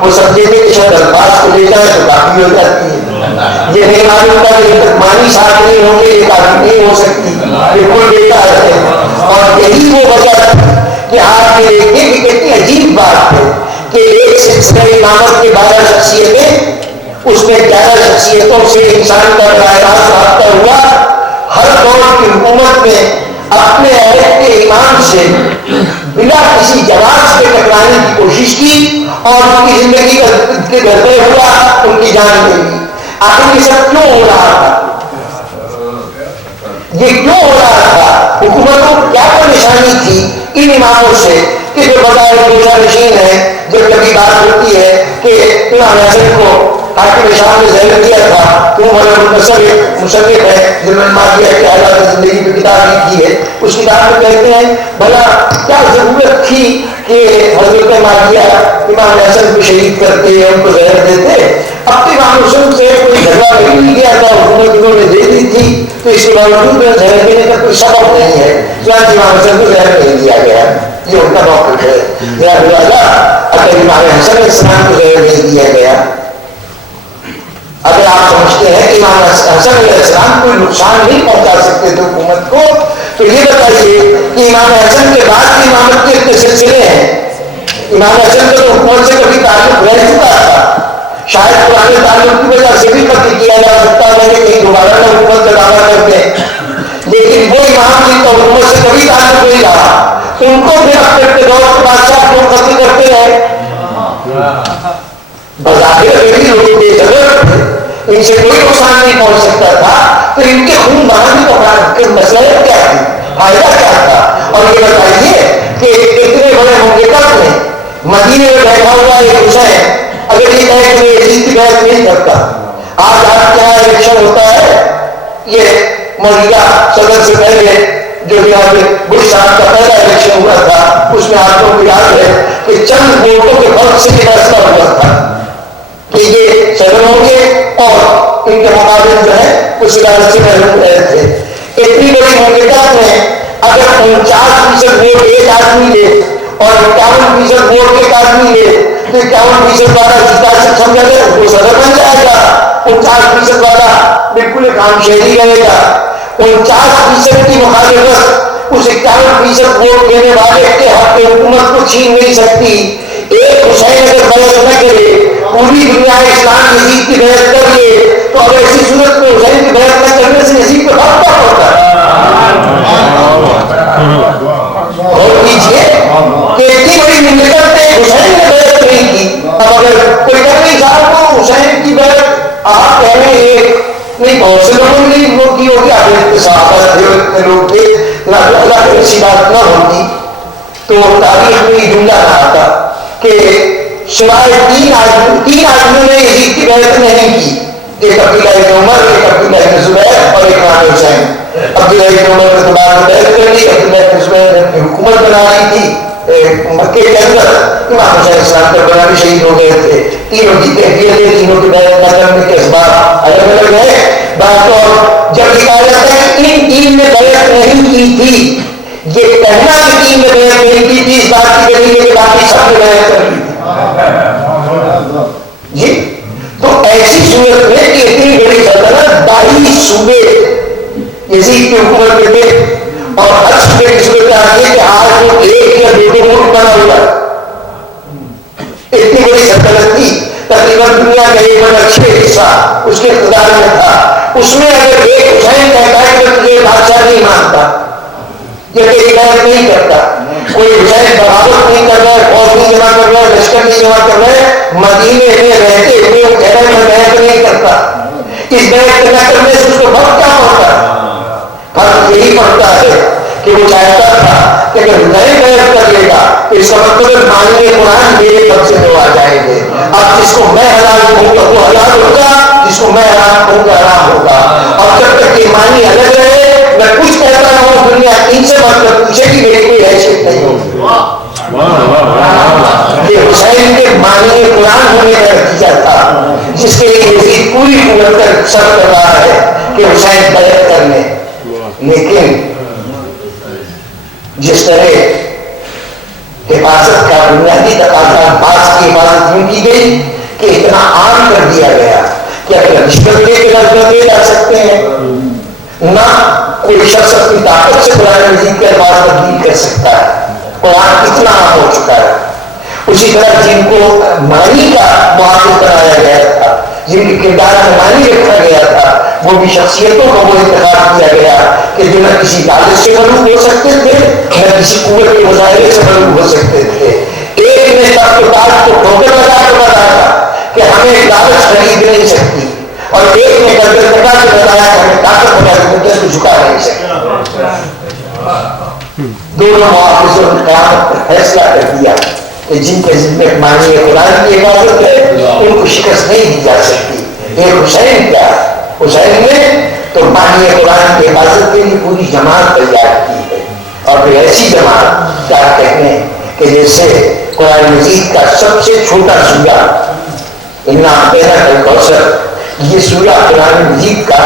وہ سمجھے تھے کہ شاید الفاظ کو لے جائے تو کافی ہو جاتی ہے. یہ نہیں معلوم تھا کہ معنی ساتھ نہیں ہوں گے یہ کافی نہیں ہو سکتی، بالکل بیکار ہے. اور یہی وہ وجہ کہ آپ یہ دیکھیں کہ کتنی عجیب بات ہے کہ ایک سلسلہ امامت کے 12 شخصیتیں، اس میں 11 شخصیتوں سے انسان کا براہ راست رابطہ ہوا. ہر دور کی حکومت میں اپنے عہد کے امام سے بلا کسی جواز کے ٹکرانے کی کوشش کی اور ان کی زندگی کے گھر ہوا، ان کی جان لے لی. آخر یہ سب کیوں ہو رہا تھا؟ یہ کیوں ہو رہا تھا؟ حکومتوں کو کیا پریشانی تھی ان اماموں سے کہ جو بظاہر گوشہ نشین ہے؟ جب کبھی بات ہوتی ہے کہ امام حسن کو حاکم شام نے ظاہر کیا تھا کہ وہ مصنف ہے جنہوں نے ماضیہ کے حالات زندگی پہ کتاب لکھی ہے، اس کتاب میں کہتے ہیں بھلا کیا ضرورت تھی کہ حضرت ماضیہ امام حسن کو شہید کرتے ان کو زہر دیتے؟ اب امام حسن سے کوئی جھگڑا نہیں گیا تھا، حکومت انہوں نے دے دی تھی، تو اس کے باوجود میں زہر دینے کا کوئی سبب نہیں ہے. چنانچہ امام حسن کو زہر نہیں دیا گیا، یہ ان کا موقف ہے. اگر امام حسن علیہ السلام کو زہر نہیں دیا گیا، اگر آپ سمجھتے ہیں کہ امام حسن علیہ السلام کوئی نقصان نہیں پہنچا سکتے تھے حکومت کو، تو یہ بتائیے کہ امام حسن کے بعد کی امامت کے اتنے سلسلے ہیں. امام حسن کا تو حکومت سے کبھی تعلق رہ چکا تھا، شاید پرانے تعلق کی وجہ سے بھی قتل کیا جا سکتا ہے کہ کہیں دوبارہ نہ حکومت کا دعویٰ کرتے ہیں، لیکن وہ امام جن کا حکومت سے کبھی تعلق نہیں رہا، ان کو بھی اپنے دور کے بادشاہ کیوں قتل کرتے ہیں؟ بظاہر میری لوگ بے ضرورت تھے، ان سے کوئی نقصان نہیں پہنچ سکتا تھا، تو ان کے خون بہانے کا مسئلہ کیا تھی، فائدہ کیا تھا؟ اور یہ بتائیے کہ اتنے بڑے مملکت میں مدینے میں بیٹھا ہوا ایک حسین اگر یہ کہے کہ میں یزید کی بیعت نہیں کرتا، آج آپ کے یہاں الیکشن ہوتا ہے، یہ موجودہ صدر سے پہلے جو یہاں پہ بش صاحب کا پہلا الیکشن ہوا تھا، اس میں آپ کو یاد ہے کہ چند ووٹوں کے فرق سے فیصلہ ہوا تھا کہ یہ صدر ہوں گے اور ان کے مقابل جو ہے اس عدالت سے محروم رہے تھے۔ اتنی بڑی مملکت میں اگر 49% ووٹ ایک آدمی لے اور 51% ووٹ ایک آدمی لے تو 51% والا جیتا سے سمجھا جائے وہ صدر بن جائے گا، 49% والا بالکل ایک عام شہری رہے گا۔ 49% کی مخالفت اس 51% ووٹ دینے والے کے حق حکومت کو چھین نہیں سکتی۔ ایک حسین اگر بیعت نہ کرے، پوری دنیا اسلام یزید کی بیعت کر لے، تو اب ایسی صورت میں حسین کی بیعت نہ کرنے سے یزید کو فرق کیا پڑتا ہے؟ غور کیجیے کہ اتنی بڑی مملکت میں حسین نے بیعت نہیں کی، اب اگر کوئی کہہ نہیں صاحب کو حسین کی بیعت آپ کہہ رہے ہیں نہیں، بہت سے لوگوں نے وہ کی ہوگی، آپ صحابہ تھے اتنے لوگ تھے، اللہ کی ایسی بات نہ ہوتی تو تاریخ میں یہ جملہ رہا تھا کہ سوائے تین آدمیوں نے یزید کی بیعت نہیں کی، ایک عبداللہ ابن عمر، ایک عبداللہ ابن زبیر اور ایک امام حسین۔ عبداللہ ابن عمر نے دوبارہ بیعت کر لی، عبداللہ ابن زبیر نے حکومت بنا لی تھی مکے کے اندر، امام حسین اسلام پر بنا بھی شہید ہو گئے تھے۔ تینوں کی تحقیق ہے، تینوں کی بیعت نہ کرنے کے اسباب الگ الگ ہیں۔ بات اور جب یہ کہا جاتا ہے کہ ان تین نے بیعت نہیں کی تھی، یہ کہنا کہ تین نے بیعت نہیں کی تھی اس بات کی دلیل ہے کہ باقی سب نے بیعت کر لی تھی جی۔ تو ایسی صورت میں کہ اتنی بڑی سلطنت 22 صوبے یزید کی حکومت میں تھے اور ہر صوبے کی صورت آتی ہے کہ آج وہ ایک یا دو ملک بنا ہوا، اتنی بڑی سلطنت تھی، تقریباً دنیا کا 1/6 حصہ اس کے اقتدار میں تھا۔ اس میں اگر ایک حسین کہتا ہے کہ تجھے بادشاہ نہیں مانتا یا تیری بیعت نہیں کرتا، کوئی حسین بغاوت نہیں کر رہا ہے، فوج نہیں جمع کر رہا ہے، لشکر نہیں جمع کر رہا ہے، مدینے میں رہتے ہوئے وہ کہہ رہا ہے میں بیعت نہیں کرتا، اس بیعت نہ کرنے سے اس کو فرق کیا پڑتا ہے؟ فرق یہی پڑتا ہے کہ وہ چاہتا تھا کہ اگر نئے بیعت کر لے گا تو اس کا مطلب ماننے قرآن میرے قبضے میں آ جائیں گے، اب جس کو میں حلال کہوں گا وہ حلال ہوگا، جس کو میں حرام کہوں گا حرام ہوگا۔ اور جب تک یہ معنی الگ رہے میں کچھ کہتا نہ ہوں، دنیا ان سے مطلب پوچھے کہ میری کوئی حیثیت نہیں ہوگی۔ یہ حسین کے معنی قرآن ہونے کا نتیجہ تھا جس کے لیے یزید پوری قوت کا سر کر رہا ہے کہ حسین بیعت کر لیں، لیکن جس طرح حفاظت کا بنیادی تقاضا عباس کی حفاظت یوں کی گئی کہ اتنا عام کر دیا گیا کہ اگر رشوت دے کے نظر دے جا سکتے ہیں، نہ کوئی شخص اپنی طاقت سے قرآن مجید کے الفاظ تبدیل کر سکتا ہے، قرآن اتنا عام ہو چکا ہے۔ اسی طرح جن کو معنی کا محافظ بنایا گیا تھا، جن کے کردار میں معنی رکھا گیا تھا، وہ بھی شخصیتوں کا وہ انتخاب کیا گیا کہ جو نہ کسی لالچ سے مغلوب ہو سکتے تھے نہ کسی قوت کے مظاہرے سے مغلوب ہو سکتے تھے۔ ایک نے تخت و تاج کو ٹھوکر لگا کر بتایا کہ ہمیں لالچ خرید نہیں سکتی، اور ایک نے گردن کٹا کے بتایا کہ ہمیں طاقت بنا کے مدت کو جھکا نہیں سکتی۔ دونوں محافظوں نے قیامت پر فیصلہ کر دیا کہ جن کے ذمہ معنی قرآن کی حفاظت ہے ان کو شکست نہیں دی جا سکتی۔ ایک حسین کیا، حسین نے تو معنی قرآن کی حفاظت کے لیے پوری جماعت تیار کی ہے، اور پھر ایسی جماعت کیا کہنے کہ جیسے قرآن مجید کا سب سے چھوٹا سورہ اِنَّا أَعْطَيْنَاكَ الْكَوْثَرَ، یہ سورہ قرآن مجید کا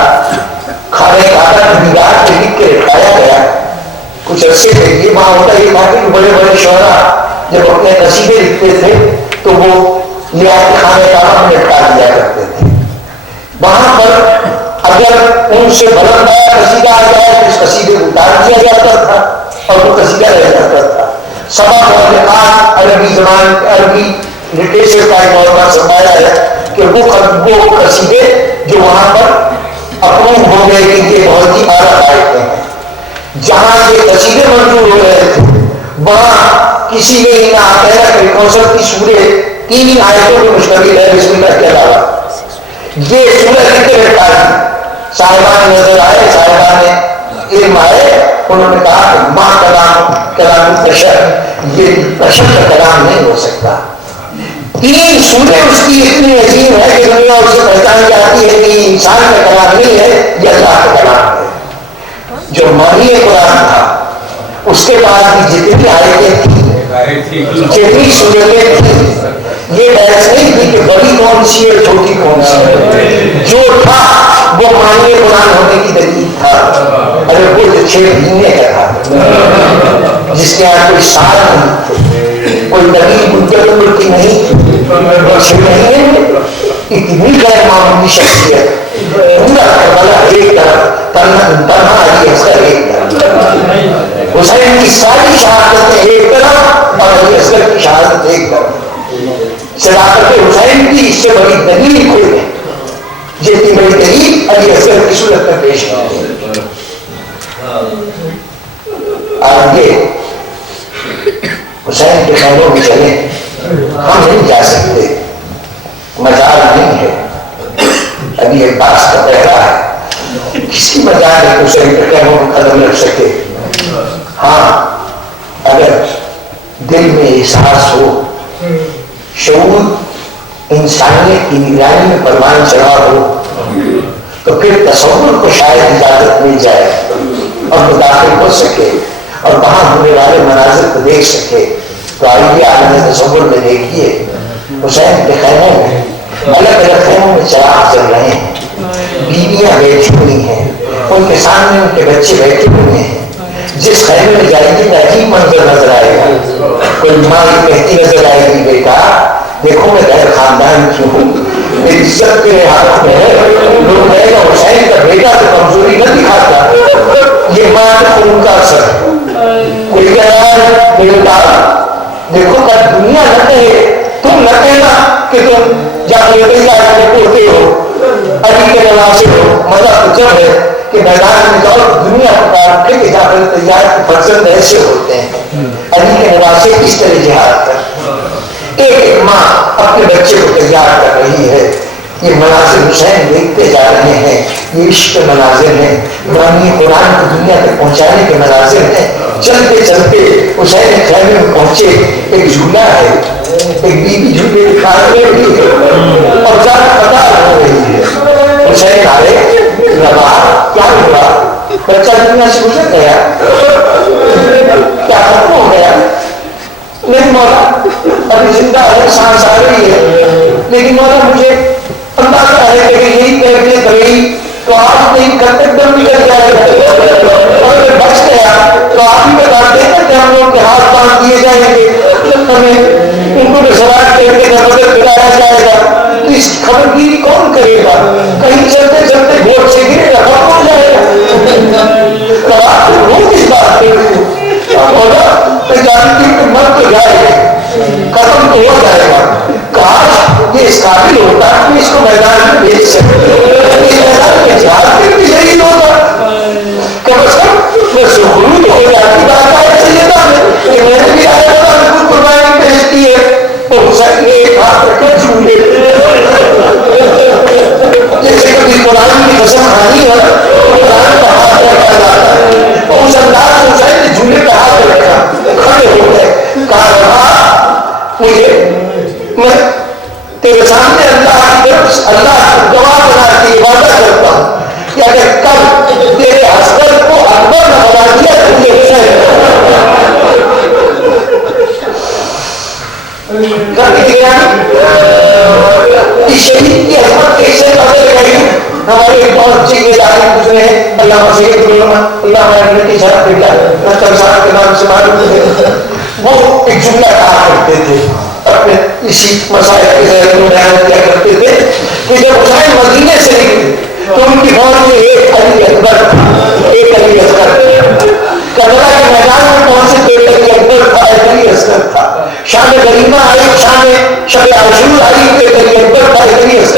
خانہ کعبہ کی دیوار پہ لکھ کے رکھایا گیا۔ کچھ عرصے کے لیے وہاں ہوتا یہ تھا کہ بڑے بڑے شعراء جب اپنے قصیدے لکھتے تھے تو وہ لے آ کے خانہ کعبہ میں لٹکا دیا کرتے تھے۔ وہاں پر اگر ان سے بلند آیا قصیدہ آ جائے تو اس قصیدے کو اتار دیا جاتا تھا اور وہ قصیدہ رہ جاتا تھا۔ سبا مولقات عربی زبان عربی لٹریچر کا ایک اور بات سمجھایا ہے کہ وہ قصیدے جو وہاں پر اپروو ہو گئے کہ یہ بہت ہی اعلیٰ آیت ہیں، جہاں یہ قصیدے منظور ہو رہے تھے وہاں کسی نے نہ کہنا کہ کوثر کی سورہ 3 آیتوں میں مشتمل ہے بسم اللہ کے علاوہ. یہ سورہ ذکر ہے. صاحبان نظر آئے، صاحبان علم آئے، انہوں نے کہا کہ ماں کلام بشر، یہ بشر کا کلام نہیں ہو سکتا. 3 سورے اس کی اتنی عظیم ہے کہ دنیا اسے پہچان جاتی ہے کہ یہ انسان کا کلام نہیں ہے، یہ اللہ کا کلام ہے. جو معنی قرآن تھا اس کے بعد بھی جتنی آیتیں تھیں، جتنی صورتیں تھیں، یہ بحث نہیں تھی کہ بڑی کون سی ہے چھوٹی کون سی ہے. جو تھا وہ معنی قرآن ہونے کی دلیل تھا. ارے وہ جو 6 مہینے کا تھا، جس کے یہاں کوئی سال نہیں تھے، کوئی دلیل مدت کی نہیں تھی، اور 6 مہینے میں اتنی غیر معمولی شخصیت، پورا کربلا ایک طرف، تنہا علی اصغر ایک طرف، حسین کی ساری شہادتیں ایک طرف اور علی اصغر کی شہادت ایک طرف. صداقت حسین کی اس سے بڑی دلیل کوئی نہیں. جتنی بڑی دلیل علی اصغر کی صورت میں پیش کی. آگے حسین کے خیموں میں چلے، ہم نہیں جا سکتے، مجال نہیں ہے. ابھی عباس کا پہرا ہے، کس کی مجال ہے حسین کے خیموں میں قدم رکھ سکے. ہاں اگر دل میں احساس ہو، شعور انسانیت کی نگرانی میں پروان چڑھا ہو، تو پھر تصور کو شاید اجازت مل جائے اور مداخل ہو سکے اور وہاں ہونے والے مناظر کو دیکھ سکے. تو آئیے عالم تصور میں دیکھیے، حسین کے خیموں میں الگ الگ خیموں میں چراغ چل رہے ہیں، بیویاں بیٹھی ہوئی ہیں، ان کے سامنے ان کے بچے بیٹھے ہوئے ہیں. جس خیمے میں جائے گی عجیب منظر نظر آئے گا. کوئی ماں یہ کہتی نظر آئے گی، بیٹا دیکھو میں غیر خاندان کی ہوں، میری عزت میرے ہاتھ میں ہے. لوگ کہے گا حسین کا بیٹا تو کمزوری نہ دکھاتا، یہ ماں خون کا اثر ہے. کوئی کہہ رہا ہے بیٹا دیکھو کل دنیا نہ کہے، تم نہ کہنا کہ تم جب پوتے ہو، علی کے نواسے ہو. مزہ تو جب ہے کہ میدان میں جاؤ دنیا پکارتے کہ جعفر طیار کے فرزند ایسے ہوتے ہیں، علی کے نواسے کس طرح جہاد کر. ایک ماں اپنے بچے کو تیار کر رہی ہے. یہ مناظر حسین دیکھتے جا رہے ہیں، یہ عشق کے مناظر ہیں، قرآن کو دنیا تک پہنچانے کے مناظر ہیں. چلتے چلتے حسین خیمے میں پہنچے. ایک جھولا ہے، ایک بیوی جھولے کے کھانے بھی ہے اور جان پتا ہو رہی ہے. حسین آئے، ربا کیا ہوا؟ بچہ دنیا سے گزر گیا، کیا ختم ہو گیا؟ نہیں مولا ابھی زندہ ہے، سانس آ رہی ہے، لیکن مولا مجھے اندازہ ہے کہ یہی کہتے رہی تو آج نہیں کل تک دم نکل جائے گا، اور اگر بچ گیا تو آپ ہی بتاتے ہیں کہ ہم لوگ کے ہاتھ باندھ دیے جائیں گے، ہمیں ان کو سراج کر کے نظر پلایا جائے گا. تو اس خبر گیری کون کرے گا؟ کہیں چلتے چلتے بورڈ سے گرے گا، ختم ہو جائے گا. وہ کس بات پہ بولا میں جانتی ہوں کہ مر تو جائے گا، ختم تو ہو جائے گا. کاش یہ اس قابل ہوتا کہ اس کو میدان میں بھیج سکتے، میدان میں جہاد میں بھی شہید ہوتا. کم از کم میں سخرود ہو جاتی. بات آئے سیدہ میں کہ میں نے بھی آیا تھا بالکل قربانی پیش کی ہے. تو حسین نے ایک ہاتھ رکھے جھولے، جیسے کبھی قرآن کی قسم کھانی ہے قرآن کا ہاتھ رکھا جاتا ہے. اور اس انداز سے حسین نے جھولے کا ہاتھ رکھا، کھڑے ہو گئے. کہا مجھے میں تیرے سامنے اللہ کی طرف اللہ کو گواہ بنا کے وعدہ کرتا ہوں کہ اگر کل تیرے ہسبند کو اکبر نہ بنا دیا تو یہ حسین کر کے دیا. اس شہید کی عظمت کیسے قدر گئی. ہمارے ایک بہت اچھے کے داخل گزرے ہیں، اللہ سید علماء اللہ کی صاحب بیٹا رتن صاحب کے نام سے معلوم ہے. وہ ایک جملہ کہا کرتے تھے، اپنے اسی مسائل کے ذہن میں بیان کیا کرتے تھے کہ جب حسین مدینے سے نکلے تو ان کی فوج میں ایک علی اکبر تھا، ایک علی اصغر. کربلا کے میدان میں پہنچے تو ایک علی اکبر تھا، ایک علی اصغر تھا. شام غنیمہ آئی، شام شب عاشور آئی تو ایک علی اکبر تھا، ایک علی اصغر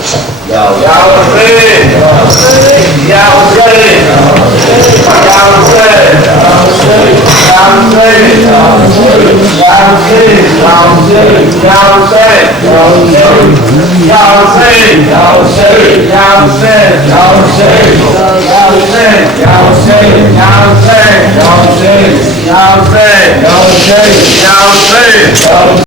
Y'all say.